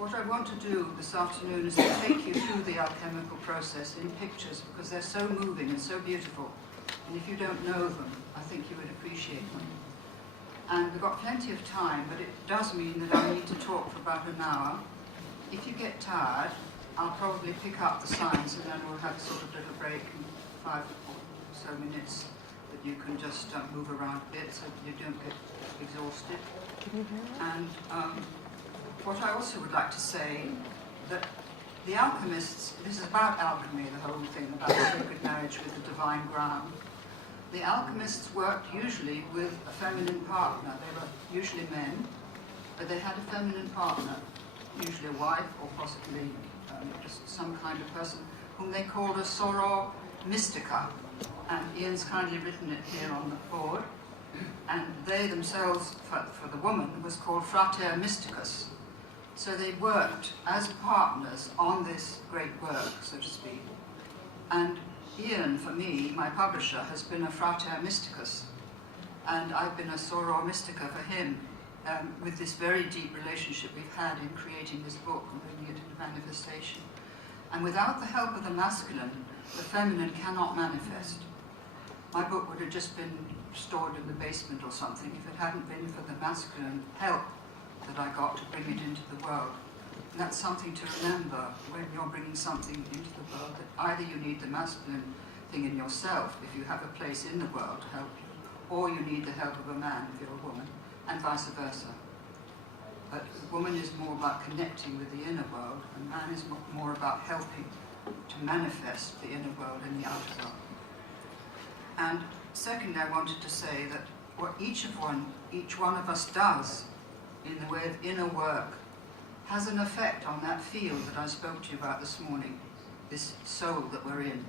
what I want to do this afternoon is to take you through the alchemical process in pictures, because they're so moving and so beautiful. And if you don't know them, I think you would appreciate them. And we've got plenty of time, but it does mean that I need to talk for about an hour. If you get tired, I'll probably pick up the signs, and then we'll have a sort of little break in 5 or so minutes that you can just move around a bit so that you don't get exhausted. And what I also would like to say, that the alchemists, this is about alchemy, the whole thing about sacred marriage with the divine ground. The alchemists worked usually with a feminine partner. They were usually men, but they had a feminine partner, usually a wife or possibly just some kind of person, whom they called a soror mystica. And Ian's kindly written it here on the board. And they themselves, for the woman, was called frater mysticus. So they worked as partners on this great work, so to speak. And Ian, for me, my publisher, has been a frater mysticus. And I've been a soror mystica for him, with this very deep relationship we've had in creating this book and bringing it into manifestation. And without the help of the masculine, the feminine cannot manifest. My book would have just been stored in the basement or something if it hadn't been for the masculine help that I got to bring it into the world. And that's something to remember when you're bringing something into the world, that either you need the masculine thing in yourself if you have a place in the world to help you, or you need the help of a man if you're a woman, and vice versa. But woman is more about connecting with the inner world, and man is more about helping to manifest the inner world in the outer world. And second, I wanted to say that what each one of us does in the way of inner work has an effect on that field that I spoke to you about this morning, this soul that we're in.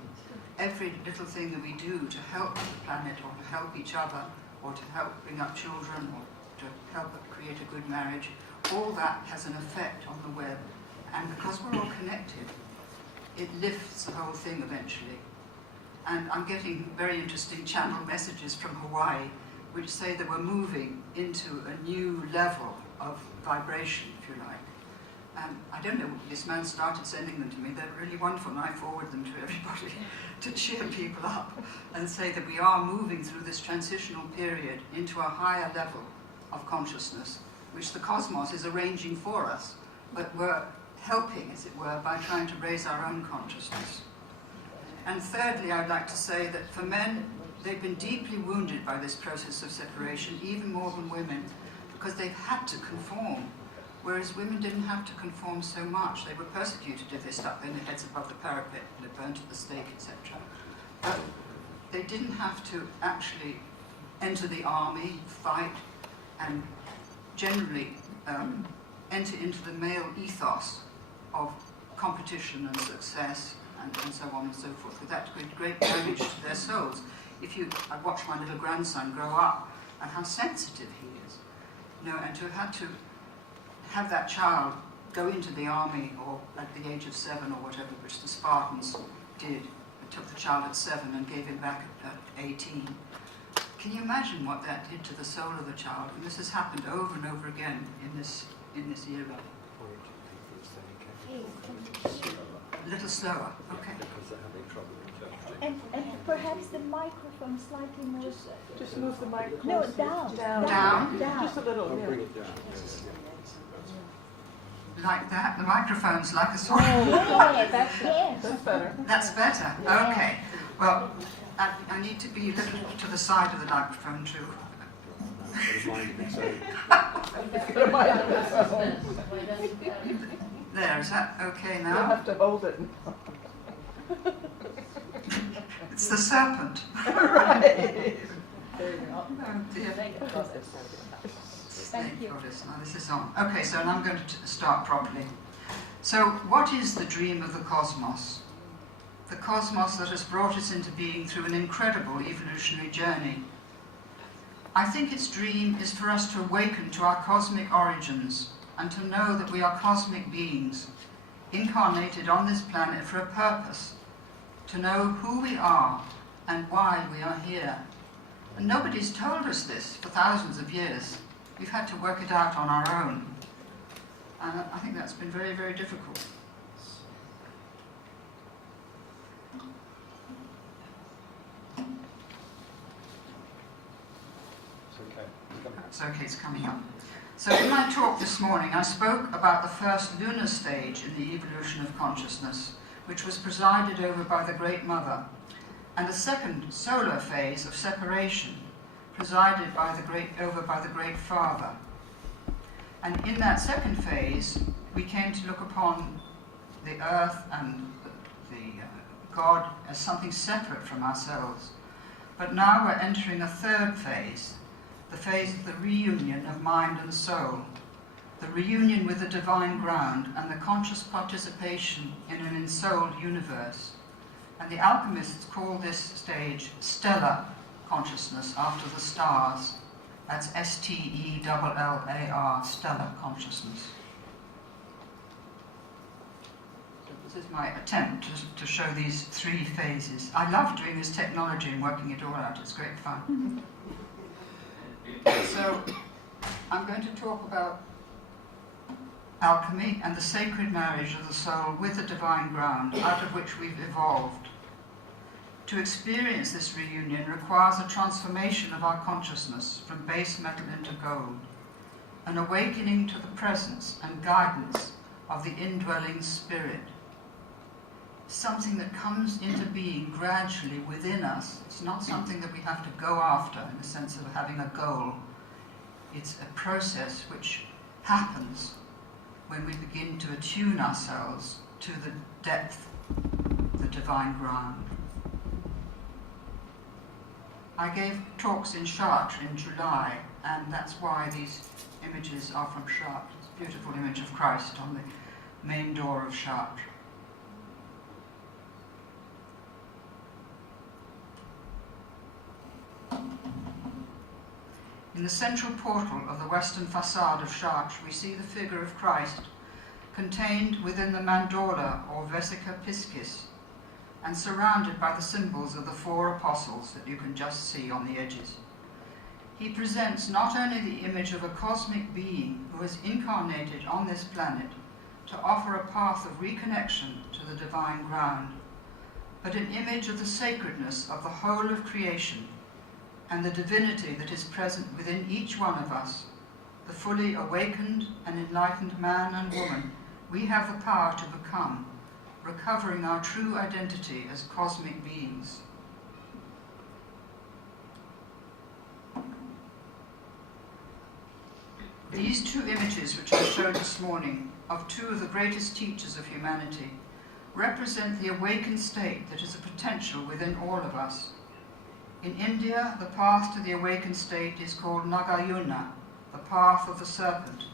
Every little thing that we do to help the planet, or to help each other, or to help bring up children, or to help create a good marriage, all that has an effect on the web. And because we're all connected, it lifts the whole thing eventually. And I'm getting very interesting channel messages from Hawaii which say that we're moving into a new level of vibration, if you like. And I don't know, this man started sending them to me. They're really wonderful, and I forward them to everybody to cheer people up and say that we are moving through this transitional period into a higher level of consciousness, which the cosmos is arranging for us, but we're helping, as it were, by trying to raise our own consciousness. And thirdly, I'd like to say that for men, they've been deeply wounded by this process of separation, even more than women, because they've had to conform, whereas women didn't have to conform so much. They were persecuted if they stuck their heads above the parapet and they burnt at the stake, etc. But they didn't have to actually enter the army, fight, and generally enter into the male ethos of competition and success and so on and so forth. With that did great damage to their souls. I watched my little grandson grow up and how sensitive he is, and to have that child go into the army, or at the age of 7 or whatever, which the Spartans did. They took the child at 7 and gave him back at 18. Can you imagine what that did to the soul of the child? And this has happened over and over again in this era. A little slower, okay. And perhaps the microphone slightly more. Just move the mic. No, down. Down? Just a little. Yeah. Bring it down. Like that? The microphone's like a sort of... Yes. That's better. That's better? Okay. Well, I need to be a little to the side of the microphone too. There, is that okay You now? have to hold it. It's the serpent. Right. There you go. Oh dear. Thank you. Now this is on. Okay, so now I'm going to start properly. So what is the dream of the cosmos? The cosmos that has brought us into being through an incredible evolutionary journey. I think its dream is for us to awaken to our cosmic origins and to know that we are cosmic beings, incarnated on this planet for a purpose, to know who we are and why we are here. And nobody's told us this for thousands of years. We've had to work it out on our own. And I think that's been very, very difficult. It's okay, it's coming up. So in my talk this morning, I spoke about the first lunar stage in the evolution of consciousness, which was presided over by the Great Mother, and a second solar phase of separation, presided over by the Great Father. And in that second phase, we came to look upon the earth and the God as something separate from ourselves. But now we're entering a third phase, the phase of the reunion of mind and soul, the reunion with the divine ground and the conscious participation in an ensouled universe. And the alchemists call this stage stellar consciousness, after the stars. That's S-T-E-L-L-A-R, stellar consciousness. So this is my attempt to show these three phases. I love doing this technology and working it all out. It's great fun. So I'm going to talk about alchemy and the sacred marriage of the soul with the divine ground, out of which we've evolved. To experience this reunion requires a transformation of our consciousness from base metal into gold, an awakening to the presence and guidance of the indwelling spirit, something that comes into being gradually within us. It's not something that we have to go after in the sense of having a goal. It's a process which happens when we begin to attune ourselves to the depth, the divine ground. I gave talks in Chartres in July, and that's why these images are from Chartres. It's a beautiful image of Christ on the main door of Chartres. In the central portal of the western facade of Chartres, we see the figure of Christ contained within the mandorla or vesica piscis, and surrounded by the symbols of the four apostles that you can just see on the edges. He presents not only the image of a cosmic being who is incarnated on this planet to offer a path of reconnection to the divine ground, but an image of the sacredness of the whole of creation and the divinity that is present within each one of us, the fully awakened and enlightened man and woman we have the power to become, recovering our true identity as cosmic beings. These two images, which I showed this morning, of two of the greatest teachers of humanity, represent the awakened state that is a potential within all of us. In India, the path to the awakened state is called Nagayuna, the path of the serpent,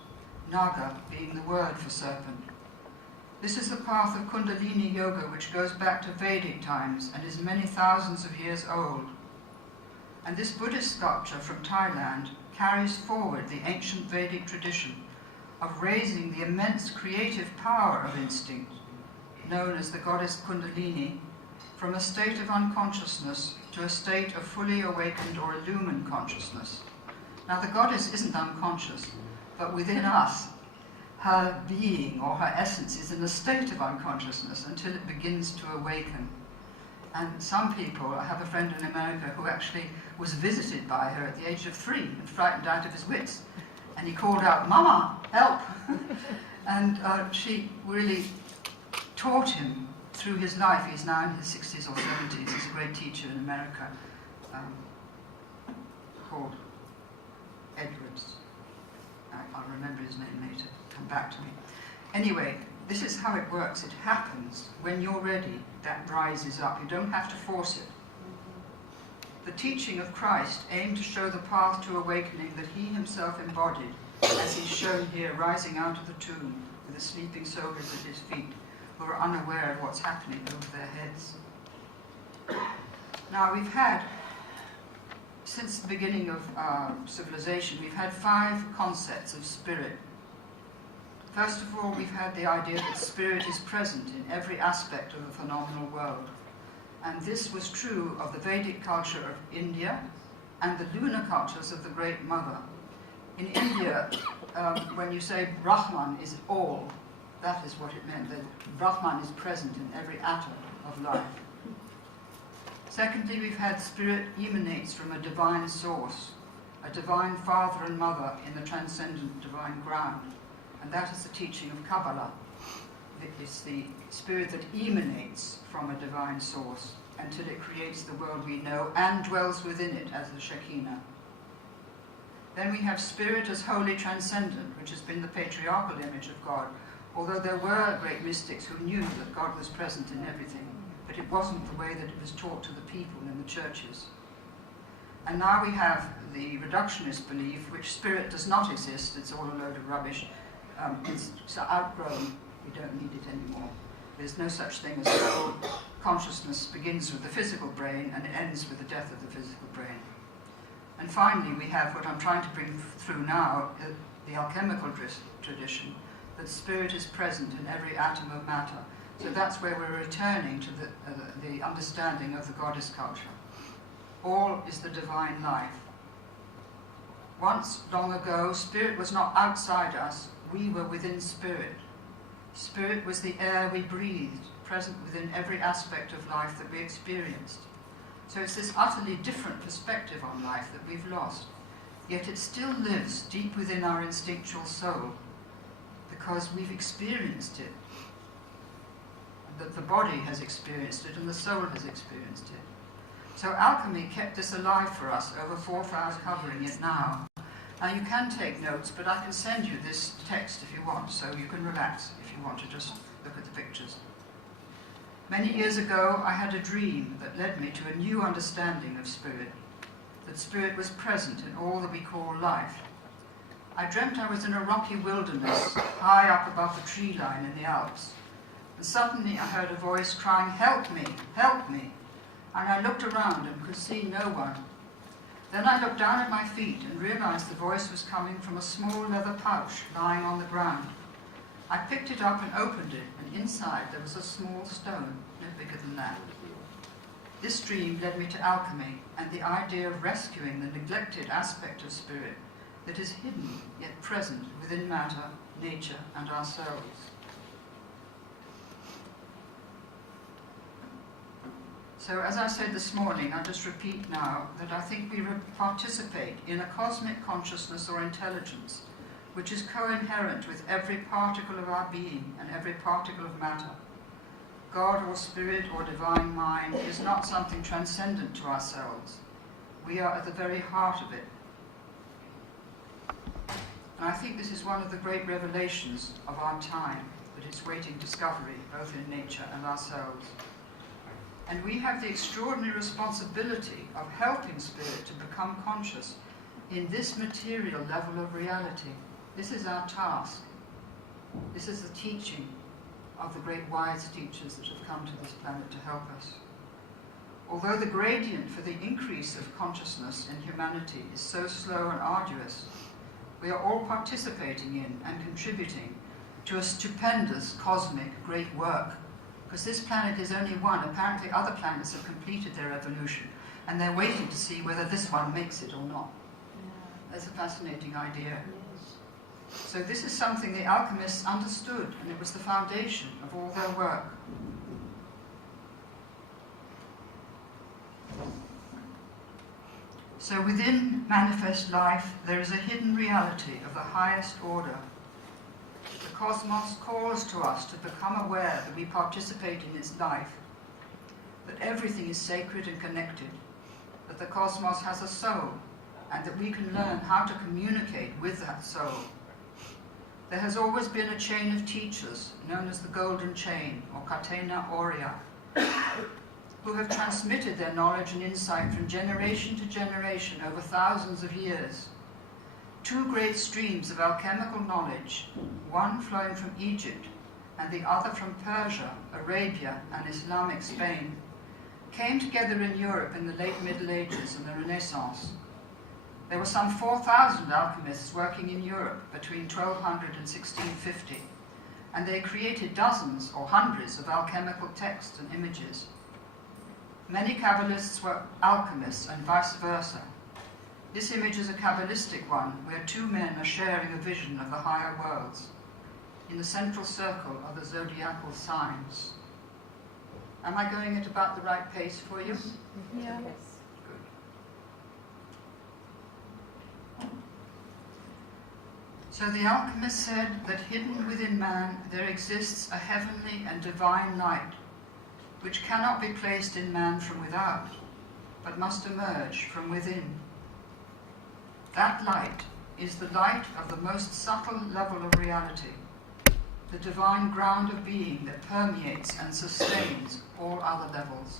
Naga being the word for serpent. This is the path of Kundalini Yoga, which goes back to Vedic times and is many thousands of years old. And this Buddhist sculpture from Thailand carries forward the ancient Vedic tradition of raising the immense creative power of instinct, known as the goddess Kundalini, from a state of unconsciousness to a state of fully awakened or illumined consciousness. Now, the goddess isn't unconscious, but within us, her being or her essence is in a state of unconsciousness until it begins to awaken. And some people, I have a friend in America who actually was visited by her at the age of 3 and frightened out of his wits. And he called out, "Mama, help!" And she really taught him through his life. He's now in his 60s or 70s. He's a great teacher in America called Edwards. I'll remember his name later. Come back to me. Anyway, this is how it works. It happens. When you're ready, that rises up. You don't have to force it. The teaching of Christ aimed to show the path to awakening that he himself embodied, as he's shown here, rising out of the tomb with the sleeping soldiers at his feet, who are unaware of what's happening over their heads. Now, we've had, since the beginning of civilization, we've had 5 concepts of spirit. First of all, we've had the idea that spirit is present in every aspect of the phenomenal world. And this was true of the Vedic culture of India and the lunar cultures of the Great Mother. In India, when you say Brahman is all, that is what it meant, that Brahman is present in every atom of life. Secondly, we've had spirit emanates from a divine source, a divine father and mother in the transcendent divine ground. And that is the teaching of Kabbalah. It's the spirit that emanates from a divine source until it creates the world we know and dwells within it as the Shekinah. Then we have spirit as wholly transcendent, which has been the patriarchal image of God, although there were great mystics who knew that God was present in everything, but it wasn't the way that it was taught to the people in the churches. And now we have the reductionist belief, which spirit does not exist, it's all a load of rubbish, it's outgrown, we don't need it anymore. There's no such thing as soul. Consciousness begins with the physical brain and it ends with the death of the physical brain. And finally, we have what I'm trying to bring through now, the alchemical tradition, that spirit is present in every atom of matter. So that's where we're returning to the understanding of the goddess culture. All is the divine life. Once, long ago, spirit was not outside us, we were within spirit. Spirit was the air we breathed, present within every aspect of life that we experienced. So it's this utterly different perspective on life that we've lost. Yet it still lives deep within our instinctual soul, because we've experienced it. That the body has experienced it and the soul has experienced it. So alchemy kept this alive for us over 4 hours covering it now. Now you can take notes, but I can send you this text if you want, so you can relax if you want to just look at the pictures. Many years ago, I had a dream that led me to a new understanding of spirit, that spirit was present in all that we call life. I dreamt I was in a rocky wilderness, high up above the tree line in the Alps, and suddenly I heard a voice crying, "Help me, help me," and I looked around and could see no one. Then I looked down at my feet and realized the voice was coming from a small leather pouch lying on the ground. I picked it up and opened it, and inside there was a small stone, no bigger than that. This dream led me to alchemy and the idea of rescuing the neglected aspect of spirit that is hidden yet present within matter, nature, and ourselves. So as I said this morning, I'll just repeat now that I think we participate in a cosmic consciousness or intelligence which is co-inherent with every particle of our being and every particle of matter. God or spirit or divine mind is not something transcendent to ourselves. We are at the very heart of it. And I think this is one of the great revelations of our time, that it's waiting discovery both in nature and ourselves. And we have the extraordinary responsibility of helping spirit to become conscious in this material level of reality. This is our task. This is the teaching of the great wise teachers that have come to this planet to help us. Although the gradient for the increase of consciousness in humanity is so slow and arduous, we are all participating in and contributing to a stupendous cosmic great work. Because this planet is only one. Apparently other planets have completed their evolution and they're waiting to see whether this one makes it or not. That's a fascinating idea. So this is something the alchemists understood, and it was the foundation of all their work. So within manifest life, there is a hidden reality of the highest order. The cosmos calls to us to become aware that we participate in its life, that everything is sacred and connected, that the cosmos has a soul, and that we can learn how to communicate with that soul. There has always been a chain of teachers, known as the Golden Chain, or Catena Aurea, who have transmitted their knowledge and insight from generation to generation over thousands of years. Two great streams of alchemical knowledge, one flowing from Egypt and the other from Persia, Arabia, and Islamic Spain, came together in Europe in the late Middle Ages and the Renaissance. There were some 4,000 alchemists working in Europe between 1200 and 1650, and they created dozens or hundreds of alchemical texts and images. Many Kabbalists were alchemists and vice versa. This image is a Kabbalistic one, where two men are sharing a vision of the higher worlds. In the central circle are the zodiacal signs. Am I going at about the right pace for you? Yeah. So the alchemist said that hidden within man there exists a heavenly and divine light, which cannot be placed in man from without, but must emerge from within. That light is the light of the most subtle level of reality, the divine ground of being that permeates and sustains all other levels,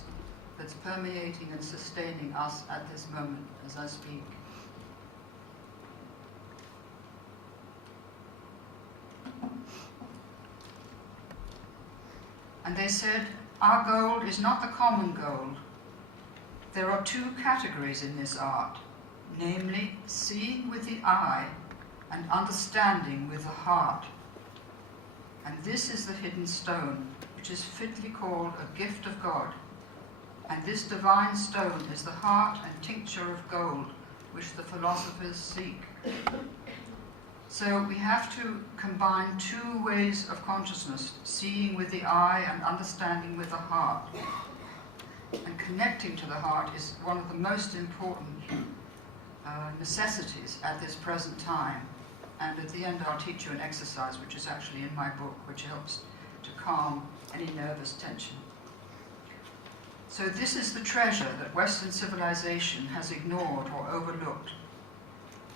that's permeating and sustaining us at this moment as I speak. And they said, our gold is not the common gold. There are two categories in this art, namely seeing with the eye and understanding with the heart. And this is the hidden stone, which is fitly called a gift of God. And this divine stone is the heart and tincture of gold, which the philosophers seek. So we have to combine two ways of consciousness, seeing with the eye and understanding with the heart. And connecting to the heart is one of the most important necessities at this present time. And at the end I'll teach you an exercise which is actually in my book, which helps to calm any nervous tension. So this is the treasure that Western civilization has ignored or overlooked.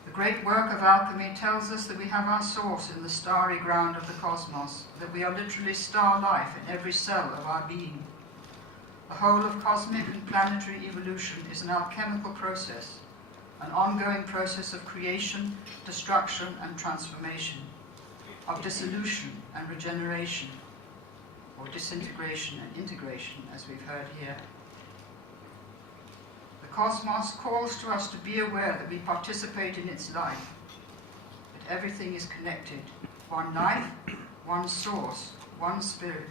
The great work of alchemy tells us that we have our source in the starry ground of the cosmos, that we are literally star life in every cell of our being. The whole of cosmic and planetary evolution is an alchemical process, an ongoing process of creation, destruction and transformation, of dissolution and regeneration, or disintegration and integration, as we've heard here. The cosmos calls to us to be aware that we participate in its life, that everything is connected, one life, one source, one spirit.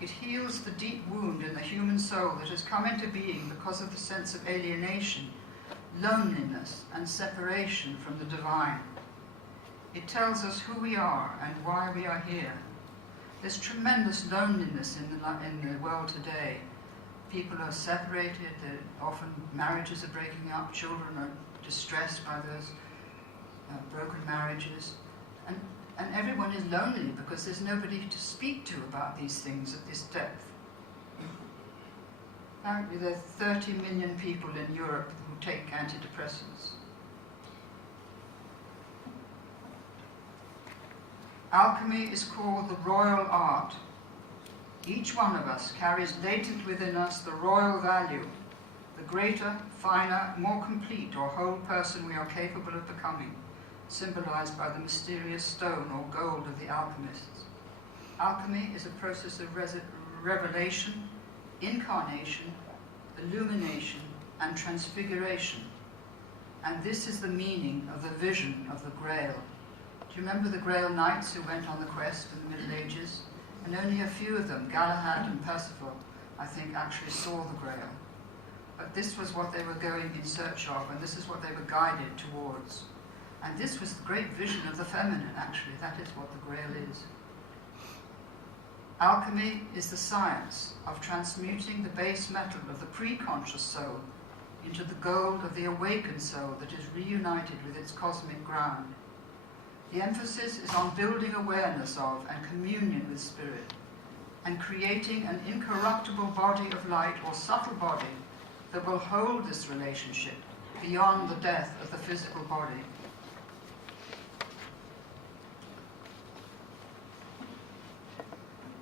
It heals the deep wound in the human soul that has come into being because of the sense of alienation, loneliness, and separation from the divine. It tells us who we are and why we are here. There's tremendous loneliness in the world today. People are separated, often marriages are breaking up, children are distressed by those broken marriages. And everyone is lonely because there's nobody to speak to about these things at this depth. Apparently there are 30 million people in Europe who take antidepressants. Alchemy is called the royal art. Each one of us carries latent within us the royal value, the greater, finer, more complete or whole person we are capable of becoming, symbolized by the mysterious stone or gold of the alchemists. Alchemy is a process of revelation, incarnation, illumination, and transfiguration. And this is the meaning of the vision of the Grail. Do you remember the Grail Knights who went on the quest in the Middle Ages? And only a few of them, Galahad and Percival, I think, actually saw the Grail. But this was what they were going in search of, and this is what they were guided towards. And this was the great vision of the feminine, actually. That is what the Grail is. Alchemy is the science of transmuting the base metal of the pre-conscious soul into the gold of the awakened soul that is reunited with its cosmic ground. The emphasis is on building awareness of and communion with spirit, and creating an incorruptible body of light or subtle body that will hold this relationship beyond the death of the physical body.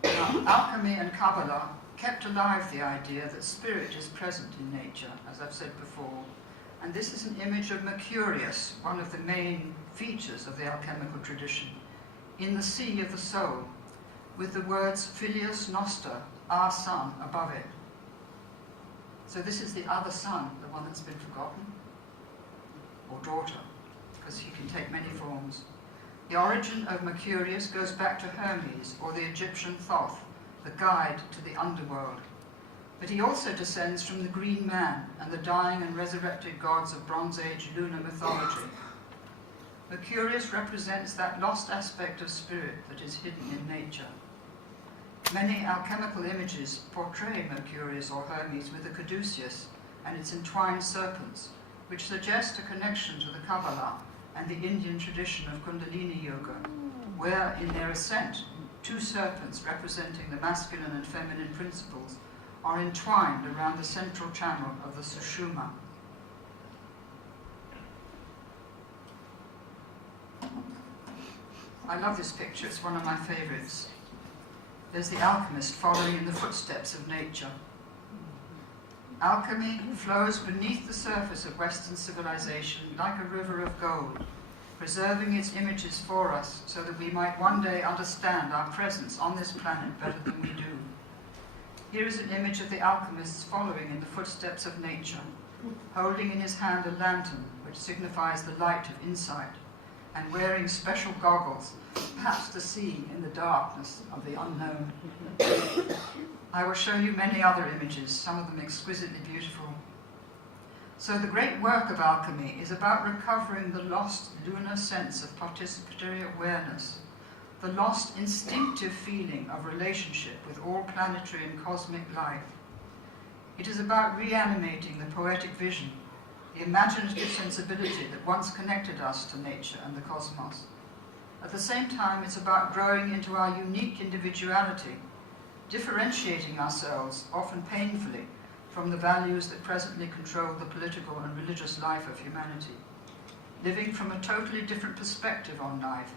Now, alchemy and Kabbalah kept alive the idea that spirit is present in nature, as I've said before. And this is an image of Mercurius, one of the main features of the alchemical tradition, in the sea of the soul, with the words Filius Noster, our son, above it. So this is the other son, the one that's been forgotten, or daughter, because he can take many forms. The origin of Mercurius goes back to Hermes, or the Egyptian Thoth, the guide to the underworld. But he also descends from the Green Man and the dying and resurrected gods of Bronze Age lunar mythology. Mercurius represents that lost aspect of spirit that is hidden in nature. Many alchemical images portray Mercurius or Hermes with the caduceus and its entwined serpents, which suggest a connection to the Kabbalah and the Indian tradition of Kundalini Yoga, where in their ascent, two serpents representing the masculine and feminine principles are entwined around the central channel of the Sushumna. I love this picture, it's one of my favorites. There's the alchemist following in the footsteps of nature. Alchemy flows beneath the surface of Western civilization like a river of gold, preserving its images for us so that we might one day understand our presence on this planet better than we do. Here is an image of the alchemist following in the footsteps of nature, holding in his hand a lantern which signifies the light of insight, and wearing special goggles, perhaps to see in the darkness of the unknown. I will show you many other images, some of them exquisitely beautiful. So the great work of alchemy is about recovering the lost lunar sense of participatory awareness, the lost instinctive feeling of relationship with all planetary and cosmic life. It is about reanimating the poetic vision, the imaginative sensibility that once connected us to nature and the cosmos. At the same time, it's about growing into our unique individuality, differentiating ourselves, often painfully, from the values that presently control the political and religious life of humanity, living from a totally different perspective on life,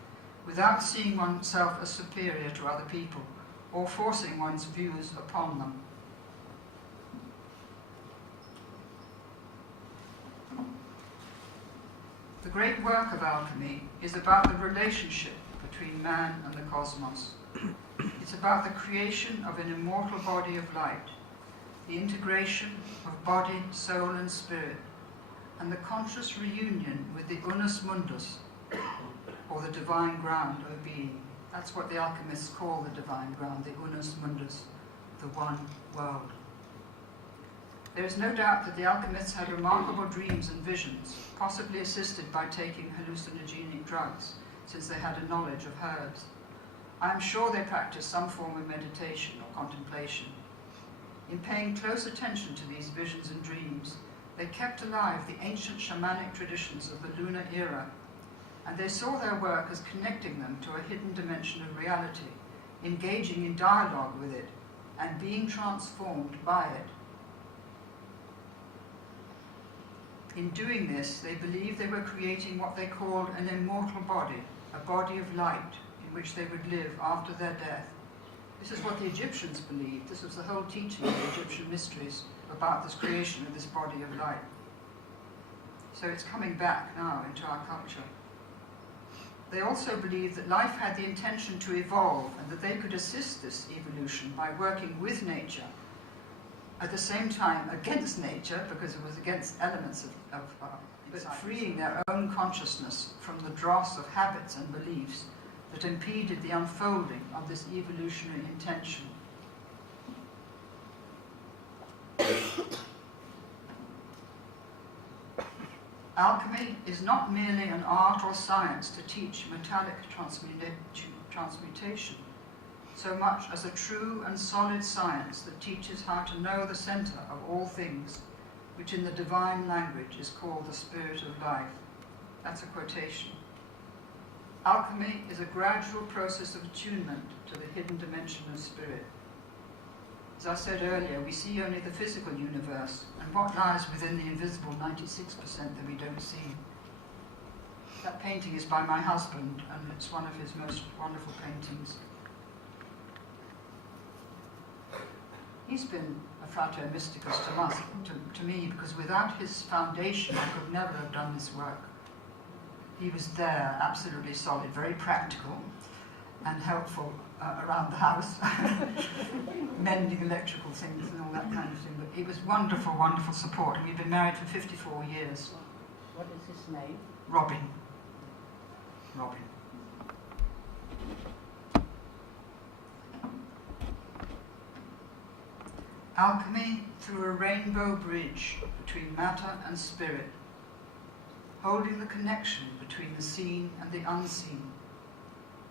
without seeing oneself as superior to other people or forcing one's views upon them. The great work of alchemy is about the relationship between man and the cosmos. It's about the creation of an immortal body of light, the integration of body, soul and spirit, and the conscious reunion with the unus mundus, or the divine ground of being. That's what the alchemists call the divine ground, the unus mundus, the one world. There is no doubt that the alchemists had remarkable dreams and visions, possibly assisted by taking hallucinogenic drugs, since they had a knowledge of herbs. I am sure they practiced some form of meditation or contemplation. In paying close attention to these visions and dreams, they kept alive the ancient shamanic traditions of the lunar era, and they saw their work as connecting them to a hidden dimension of reality, engaging in dialogue with it, and being transformed by it. In doing this, they believed they were creating what they called an immortal body, a body of light in which they would live after their death. This is what the Egyptians believed. This was the whole teaching of the Egyptian mysteries about this creation of this body of light. So it's coming back now into our culture. They also believed that life had the intention to evolve and that they could assist this evolution by working with nature, at the same time against nature, because it was against elements but freeing their own consciousness from the dross of habits and beliefs that impeded the unfolding of this evolutionary intention. Alchemy is not merely an art or science to teach metallic transmutation, so much as a true and solid science that teaches how to know the center of all things, which in the divine language is called the spirit of life. That's a quotation. Alchemy is a gradual process of attunement to the hidden dimension of spirit. As I said earlier, we see only the physical universe and what lies within the invisible 96% that we don't see. That painting is by my husband, and it's one of his most wonderful paintings. He's been a frater mysticus to me, because without his foundation I could never have done this work. He was there, absolutely solid, very practical and helpful around the house, mending electrical things and all that kind of thing. But he was wonderful, wonderful support. And we've been married for 54 years. What is his name? Robin. Robin. Alchemy through a rainbow bridge between matter and spirit, holding the connection between the seen and the unseen,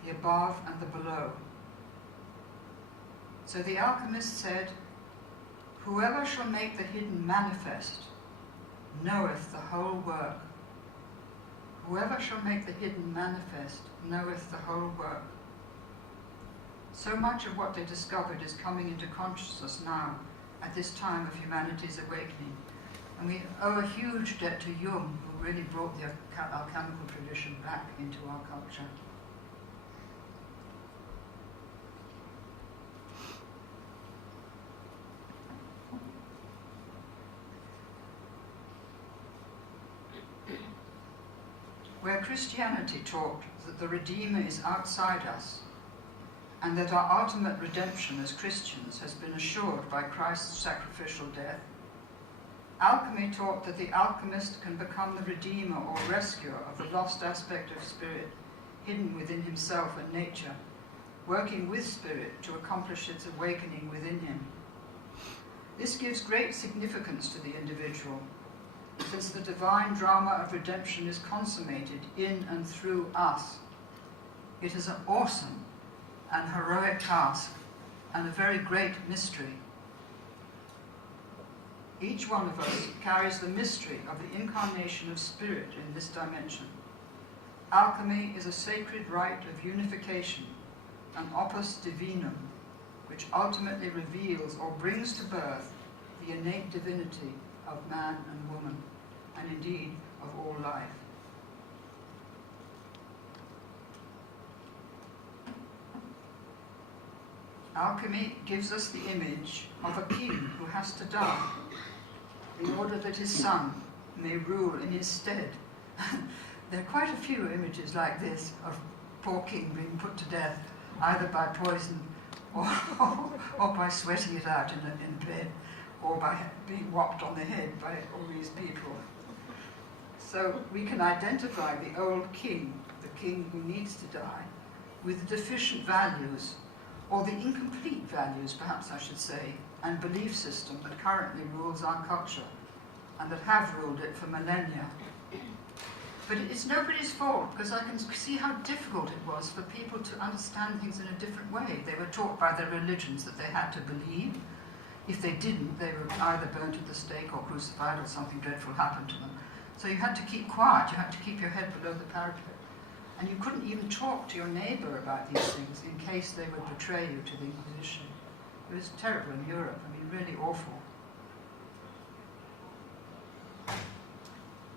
the above and the below. So the alchemist said, "Whoever shall make the hidden manifest knoweth the whole work." Whoever shall make the hidden manifest knoweth the whole work. So much of what they discovered is coming into consciousness now, at this time of humanity's awakening. And we owe a huge debt to Jung, who really brought the alchemical tradition back into our culture. Where Christianity taught that the Redeemer is outside us, and that our ultimate redemption as Christians has been assured by Christ's sacrificial death, alchemy taught that the alchemist can become the redeemer or rescuer of the lost aspect of spirit hidden within himself and nature, working with spirit to accomplish its awakening within him. This gives great significance to the individual, since the divine drama of redemption is consummated in and through us. It is an awesome and heroic task, and a very great mystery. Each one of us carries the mystery of the incarnation of spirit in this dimension. Alchemy is a sacred rite of unification, an opus divinum, which ultimately reveals or brings to birth the innate divinity of man and woman, and indeed of all life. Alchemy gives us the image of a king who has to die in order that his son may rule in his stead. There are quite a few images like this of poor king being put to death either by poison or by sweating it out in bed, or by being whopped on the head by all these people. So we can identify the old king, the king who needs to die, with the deficient values, or the incomplete values, perhaps I should say, and belief system that currently rules our culture, and that have ruled it for millennia. But it's nobody's fault, because I can see how difficult it was for people to understand things in a different way. They were taught by their religions that they had to believe. If they didn't, they were either burnt at the stake or crucified, or something dreadful happened to them. So you had to keep quiet, you had to keep your head below the parapet. And you couldn't even talk to your neighbour about these things in case they would betray you to the Inquisition. It was terrible in Europe, I mean, really awful.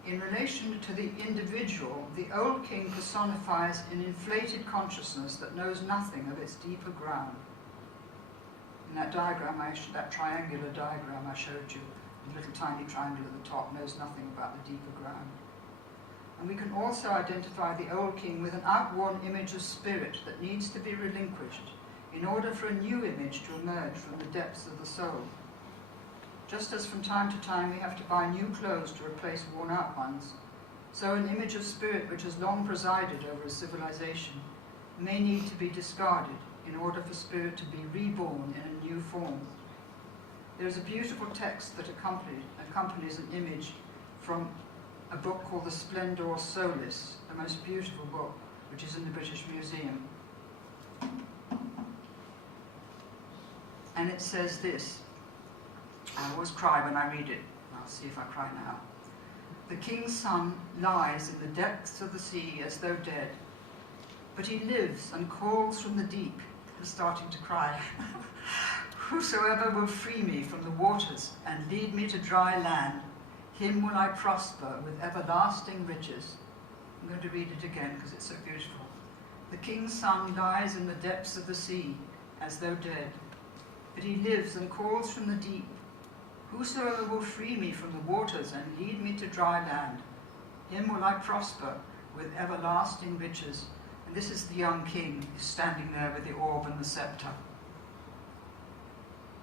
In relation to the individual, the old king personifies an inflated consciousness that knows nothing of its deeper ground. In that diagram, that triangular diagram I showed you, the little tiny triangle at the top knows nothing about the deeper ground. And we can also identify the old king with an outworn image of spirit that needs to be relinquished in order for a new image to emerge from the depths of the soul. Just as from time to time we have to buy new clothes to replace worn-out ones, so an image of spirit which has long presided over a civilization may need to be discarded in order for spirit to be reborn in a new form. There is a beautiful text that accompanies an image from a book called The Splendor Solis, the most beautiful book, which is in the British Museum. And it says this. I always cry when I read it. I'll see if I cry now. The king's son lies in the depths of the sea as though dead, but he lives and calls from the deep. I'm starting to cry. Whosoever will free me from the waters and lead me to dry land, him will I prosper with everlasting riches. I'm going to read it again because it's so beautiful. The king's son lies in the depths of the sea as though dead, but he lives and calls from the deep. Whosoever will free me from the waters and lead me to dry land, him will I prosper with everlasting riches. And this is the young king who's standing there with the orb and the scepter.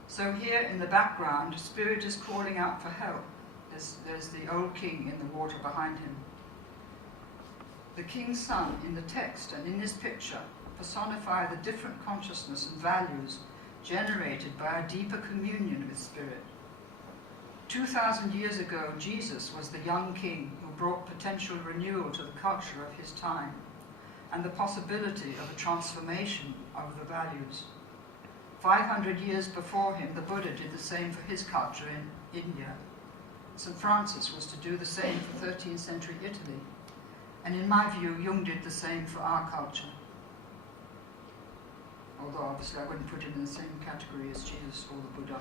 So here in the background, spirit is calling out for help. There's the old king in the water behind him. The king's son in the text and in this picture personify the different consciousness and values generated by a deeper communion with Spirit. 2,000 years ago, Jesus was the young king who brought potential renewal to the culture of his time and the possibility of a transformation of the values. 500 years before him, the Buddha did the same for his culture in India. St. Francis was to do the same for 13th century Italy. And in my view, Jung did the same for our culture. Although obviously I wouldn't put him in the same category as Jesus or the Buddha.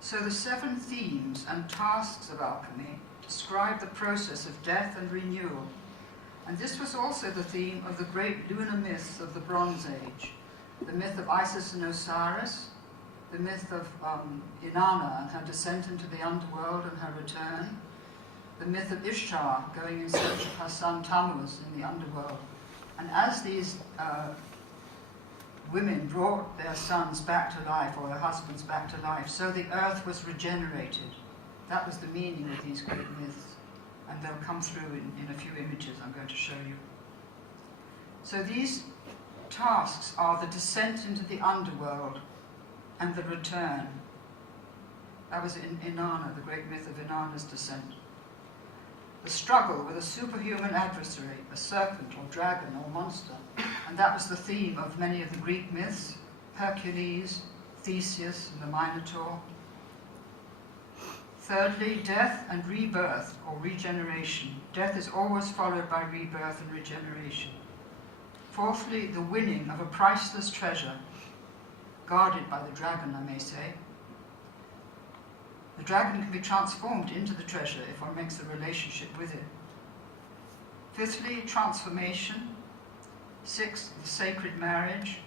So the 7 themes and tasks of alchemy describe the process of death and renewal. And this was also the theme of the great lunar myths of the Bronze Age. The myth of Isis and Osiris, the myth of Inanna and her descent into the underworld and her return, the myth of Ishtar going in search of her son Tammuz in the underworld. And as these women brought their sons back to life, or their husbands back to life, so the earth was regenerated. That was the meaning of these great myths. And they'll come through in a few images I'm going to show you. So these tasks are the descent into the underworld and the return. That was in Inanna, the great myth of Inanna's descent. The struggle with a superhuman adversary, a serpent or dragon or monster. And that was the theme of many of the Greek myths, Hercules, Theseus, and the Minotaur. Thirdly, death and rebirth, or regeneration. Death is always followed by rebirth and regeneration. Fourthly, the winning of a priceless treasure, guarded by the dragon, I may say. The dragon can be transformed into the treasure if one makes a relationship with it. Fifthly, transformation. Sixth, the sacred marriage.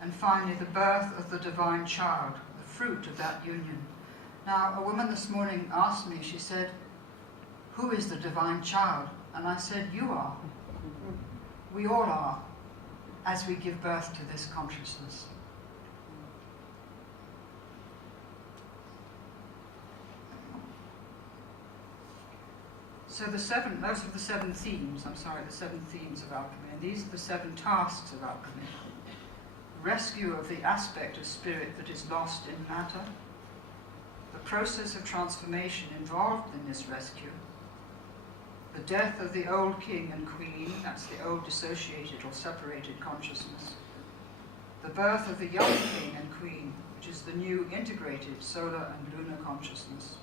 And finally, the birth of the divine child, the fruit of that union. Now, a woman this morning asked me, she said, "Who is the divine child?" And I said, "You are. We all are, as we give birth to this consciousness." So those are the 7 themes, the 7 themes of alchemy. And these are the 7 tasks of alchemy. Rescue of the aspect of spirit that is lost in matter. The process of transformation involved in this rescue. The death of the old king and queen, that's the old dissociated or separated consciousness. The birth of the young king and queen, which is the new integrated solar and lunar consciousness.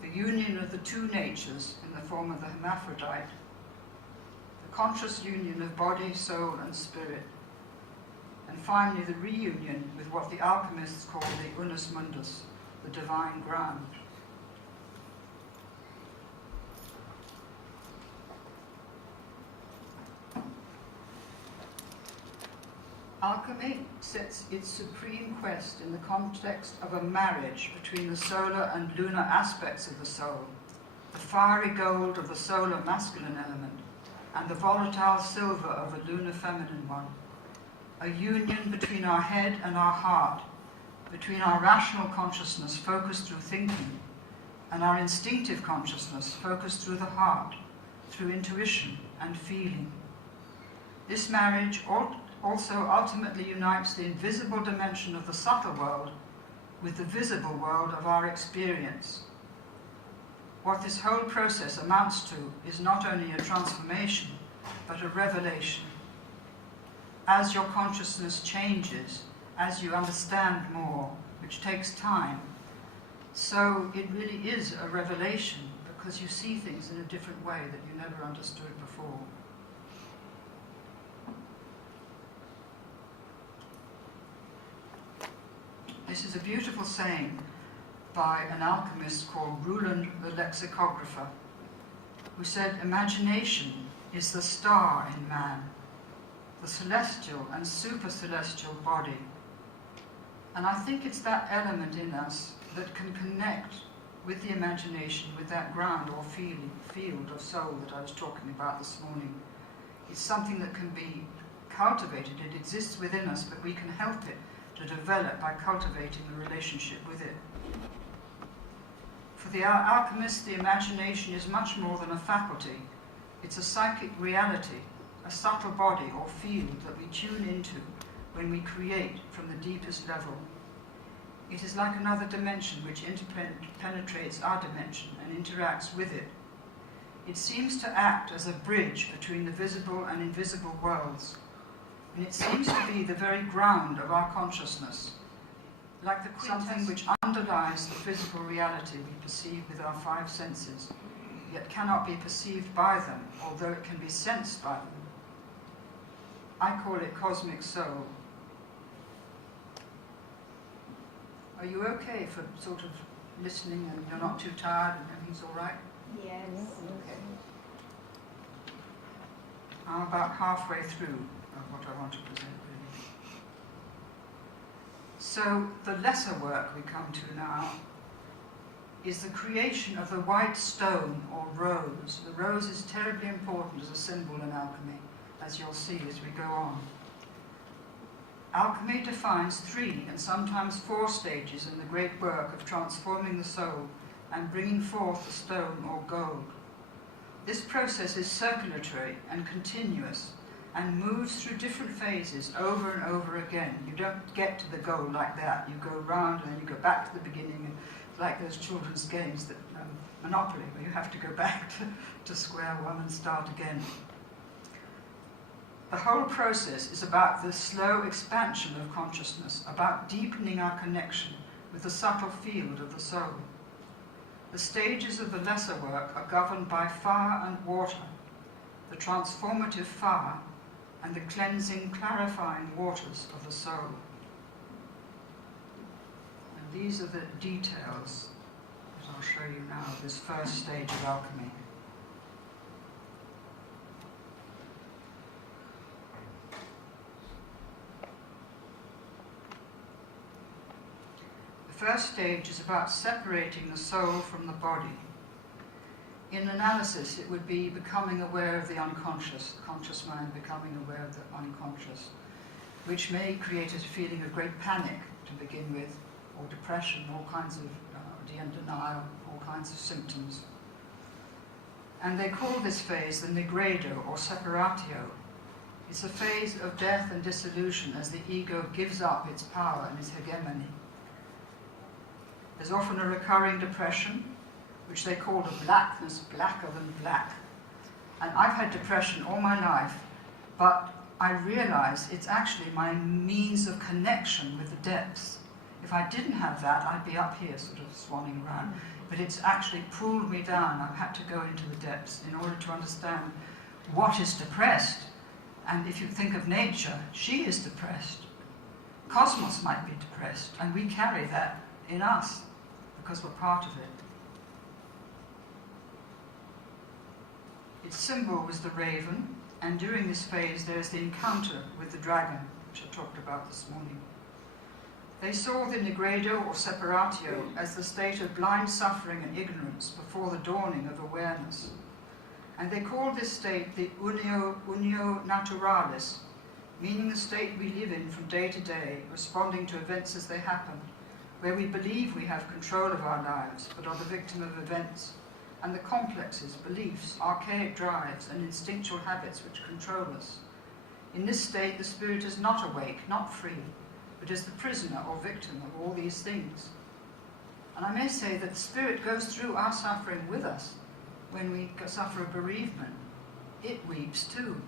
The union of the 2 natures in the form of the hermaphrodite. The conscious union of body, soul, and spirit. And finally, the reunion with what the alchemists call the unus mundus, the divine ground. Alchemy sets its supreme quest in the context of a marriage between the solar and lunar aspects of the soul, the fiery gold of the solar masculine element, and the volatile silver of the lunar feminine one. A union between our head and our heart, between our rational consciousness focused through thinking and our instinctive consciousness focused through the heart, through intuition and feeling. This marriage also ultimately unites the invisible dimension of the subtle world with the visible world of our experience. What this whole process amounts to is not only a transformation, but a revelation. As your consciousness changes, as you understand more, which takes time, so it really is a revelation, because you see things in a different way that you never understood before. This is a beautiful saying by an alchemist called Ruland the lexicographer, who said, "Imagination is the star in man, the celestial and super-celestial body." And I think it's that element in us that can connect with the imagination, with that ground or field of soul that I was talking about this morning. It's something that can be cultivated. It exists within us, but we can help it to develop by cultivating a relationship with it. For the alchemist, the imagination is much more than a faculty. It's a psychic reality, a subtle body or field that we tune into when we create from the deepest level. It is like another dimension which interpenetrates our dimension and interacts with it. It seems to act as a bridge between the visible and invisible worlds, and it seems to be the very ground of our consciousness, like the something which underlies the physical reality we perceive with our five senses, yet cannot be perceived by them, although it can be sensed by them. I call it cosmic soul. Are you okay for sort of listening and you're not too tired and everything's all right? Yes. Okay. I'm about halfway through of what I want to present, really. So the lesser work we come to now is the creation of the white stone or rose. The rose is terribly important as a symbol in alchemy, as you'll see as we go on. Alchemy defines 3 and sometimes 4 stages in the great work of transforming the soul and bringing forth the stone or gold. This process is circulatory and continuous and moves through different phases over and over again. You don't get to the goal like that. You go round and then you go back to the beginning, and like those children's games, that Monopoly, where you have to go back to square one and start again. The whole process is about the slow expansion of consciousness, about deepening our connection with the subtle field of the soul. The stages of the lesser work are governed by fire and water, the transformative fire and the cleansing, clarifying waters of the soul. And these are the details that I'll show you now of this first stage of alchemy. The first stage is about separating the soul from the body. In analysis, it would be becoming aware of the unconscious, the conscious mind becoming aware of the unconscious, which may create a feeling of great panic to begin with, or depression, all kinds of denial, all kinds of symptoms. And they call this phase the Negredo or separatio. It's a phase of death and dissolution as the ego gives up its power and its hegemony. There's often a recurring depression, which they call the blackness, blacker than black. And I've had depression all my life, but I realize it's actually my means of connection with the depths. If I didn't have that, I'd be up here sort of swanning around. But it's actually pulled me down. I've had to go into the depths in order to understand what is depressed. And if you think of nature, she is depressed. Cosmos might be depressed, and we carry that in us because we're part of it. Its symbol was the raven, and during this phase there is the encounter with the dragon, which I talked about this morning. They saw the Negredo or separatio as the state of blind suffering and ignorance before the dawning of awareness. And they called this state the unio naturalis, meaning the state we live in from day to day, responding to events as they happen, where we believe we have control of our lives, but are the victim of events, and the complexes, beliefs, archaic drives, and instinctual habits which control us. In this state, the spirit is not awake, not free, but is the prisoner or victim of all these things. And I may say that the spirit goes through our suffering with us when we suffer a bereavement. It weeps too.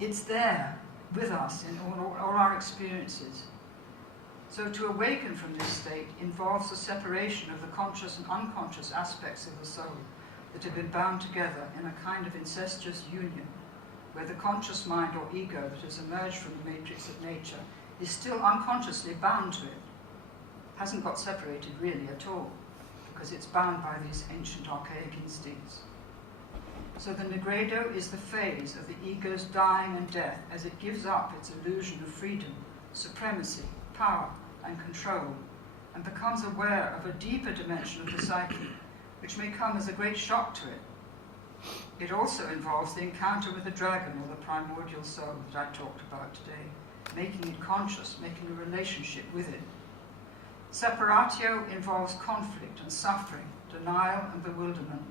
It's there with us in all our experiences. So to awaken from this state involves the separation of the conscious and unconscious aspects of the soul that have been bound together in a kind of incestuous union, where the conscious mind or ego that has emerged from the matrix of nature is still unconsciously bound to it. Hasn't got separated really at all, because it's bound by these ancient archaic instincts. So the Negredo is the phase of the ego's dying and death as it gives up its illusion of freedom, supremacy, power, and control, and becomes aware of a deeper dimension of the psyche, which may come as a great shock to it. It also involves the encounter with the dragon, or the primordial soul that I talked about today, making it conscious, making a relationship with it. Separatio involves conflict and suffering, denial and bewilderment.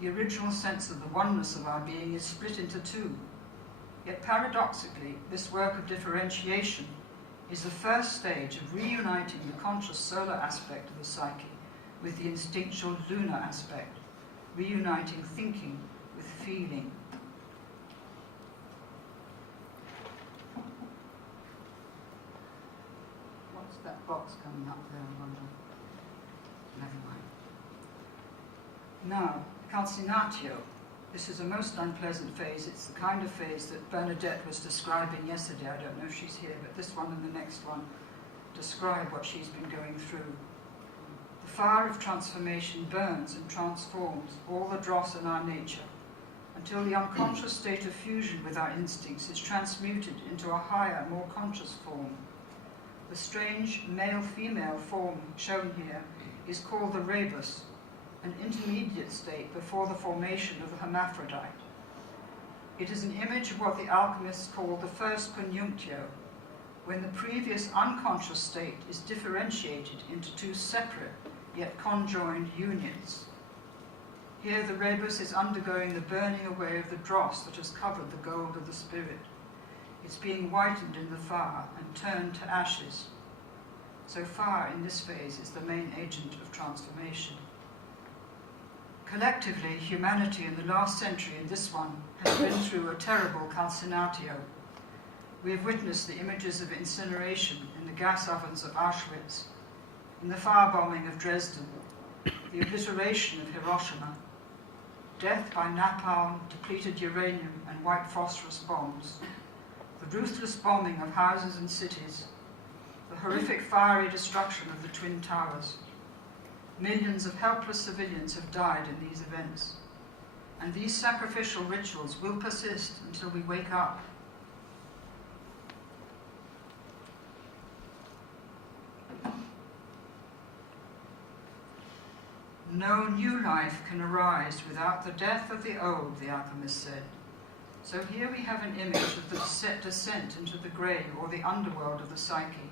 The original sense of the oneness of our being is split into two. Yet paradoxically, this work of differentiation is the first stage of reuniting the conscious solar aspect of the psyche with the instinctual lunar aspect, reuniting thinking with feeling. What's that box coming up there, I wonder? Never mind. Now, calcinatio. This is a most unpleasant phase. It's the kind of phase that Bernadette was describing yesterday. I don't know if she's here, but this one and the next one describe what she's been going through. The fire of transformation burns and transforms all the dross in our nature until the unconscious state of fusion with our instincts is transmuted into a higher, more conscious form. The strange male-female form shown here is called the rebus, an intermediate state before the formation of the hermaphrodite. It is an image of what the alchemists call the first conjunctio, when the previous unconscious state is differentiated into two separate yet conjoined unions. Here the rebus is undergoing the burning away of the dross that has covered the gold of the spirit. It's being whitened in the fire and turned to ashes. So fire in this phase is the main agent of transformation. Collectively, humanity in the last century and this one has been through a terrible calcinatio. We have witnessed the images of incineration in the gas ovens of Auschwitz, in the firebombing of Dresden, the obliteration of Hiroshima, death by napalm, depleted uranium and white phosphorus bombs, the ruthless bombing of houses and cities, the horrific fiery destruction of the Twin Towers. Millions of helpless civilians have died in these events, and these sacrificial rituals will persist until we wake up. No new life can arise without the death of the old, the alchemist said. So here we have an image of the descent into the grey or the underworld of the psyche,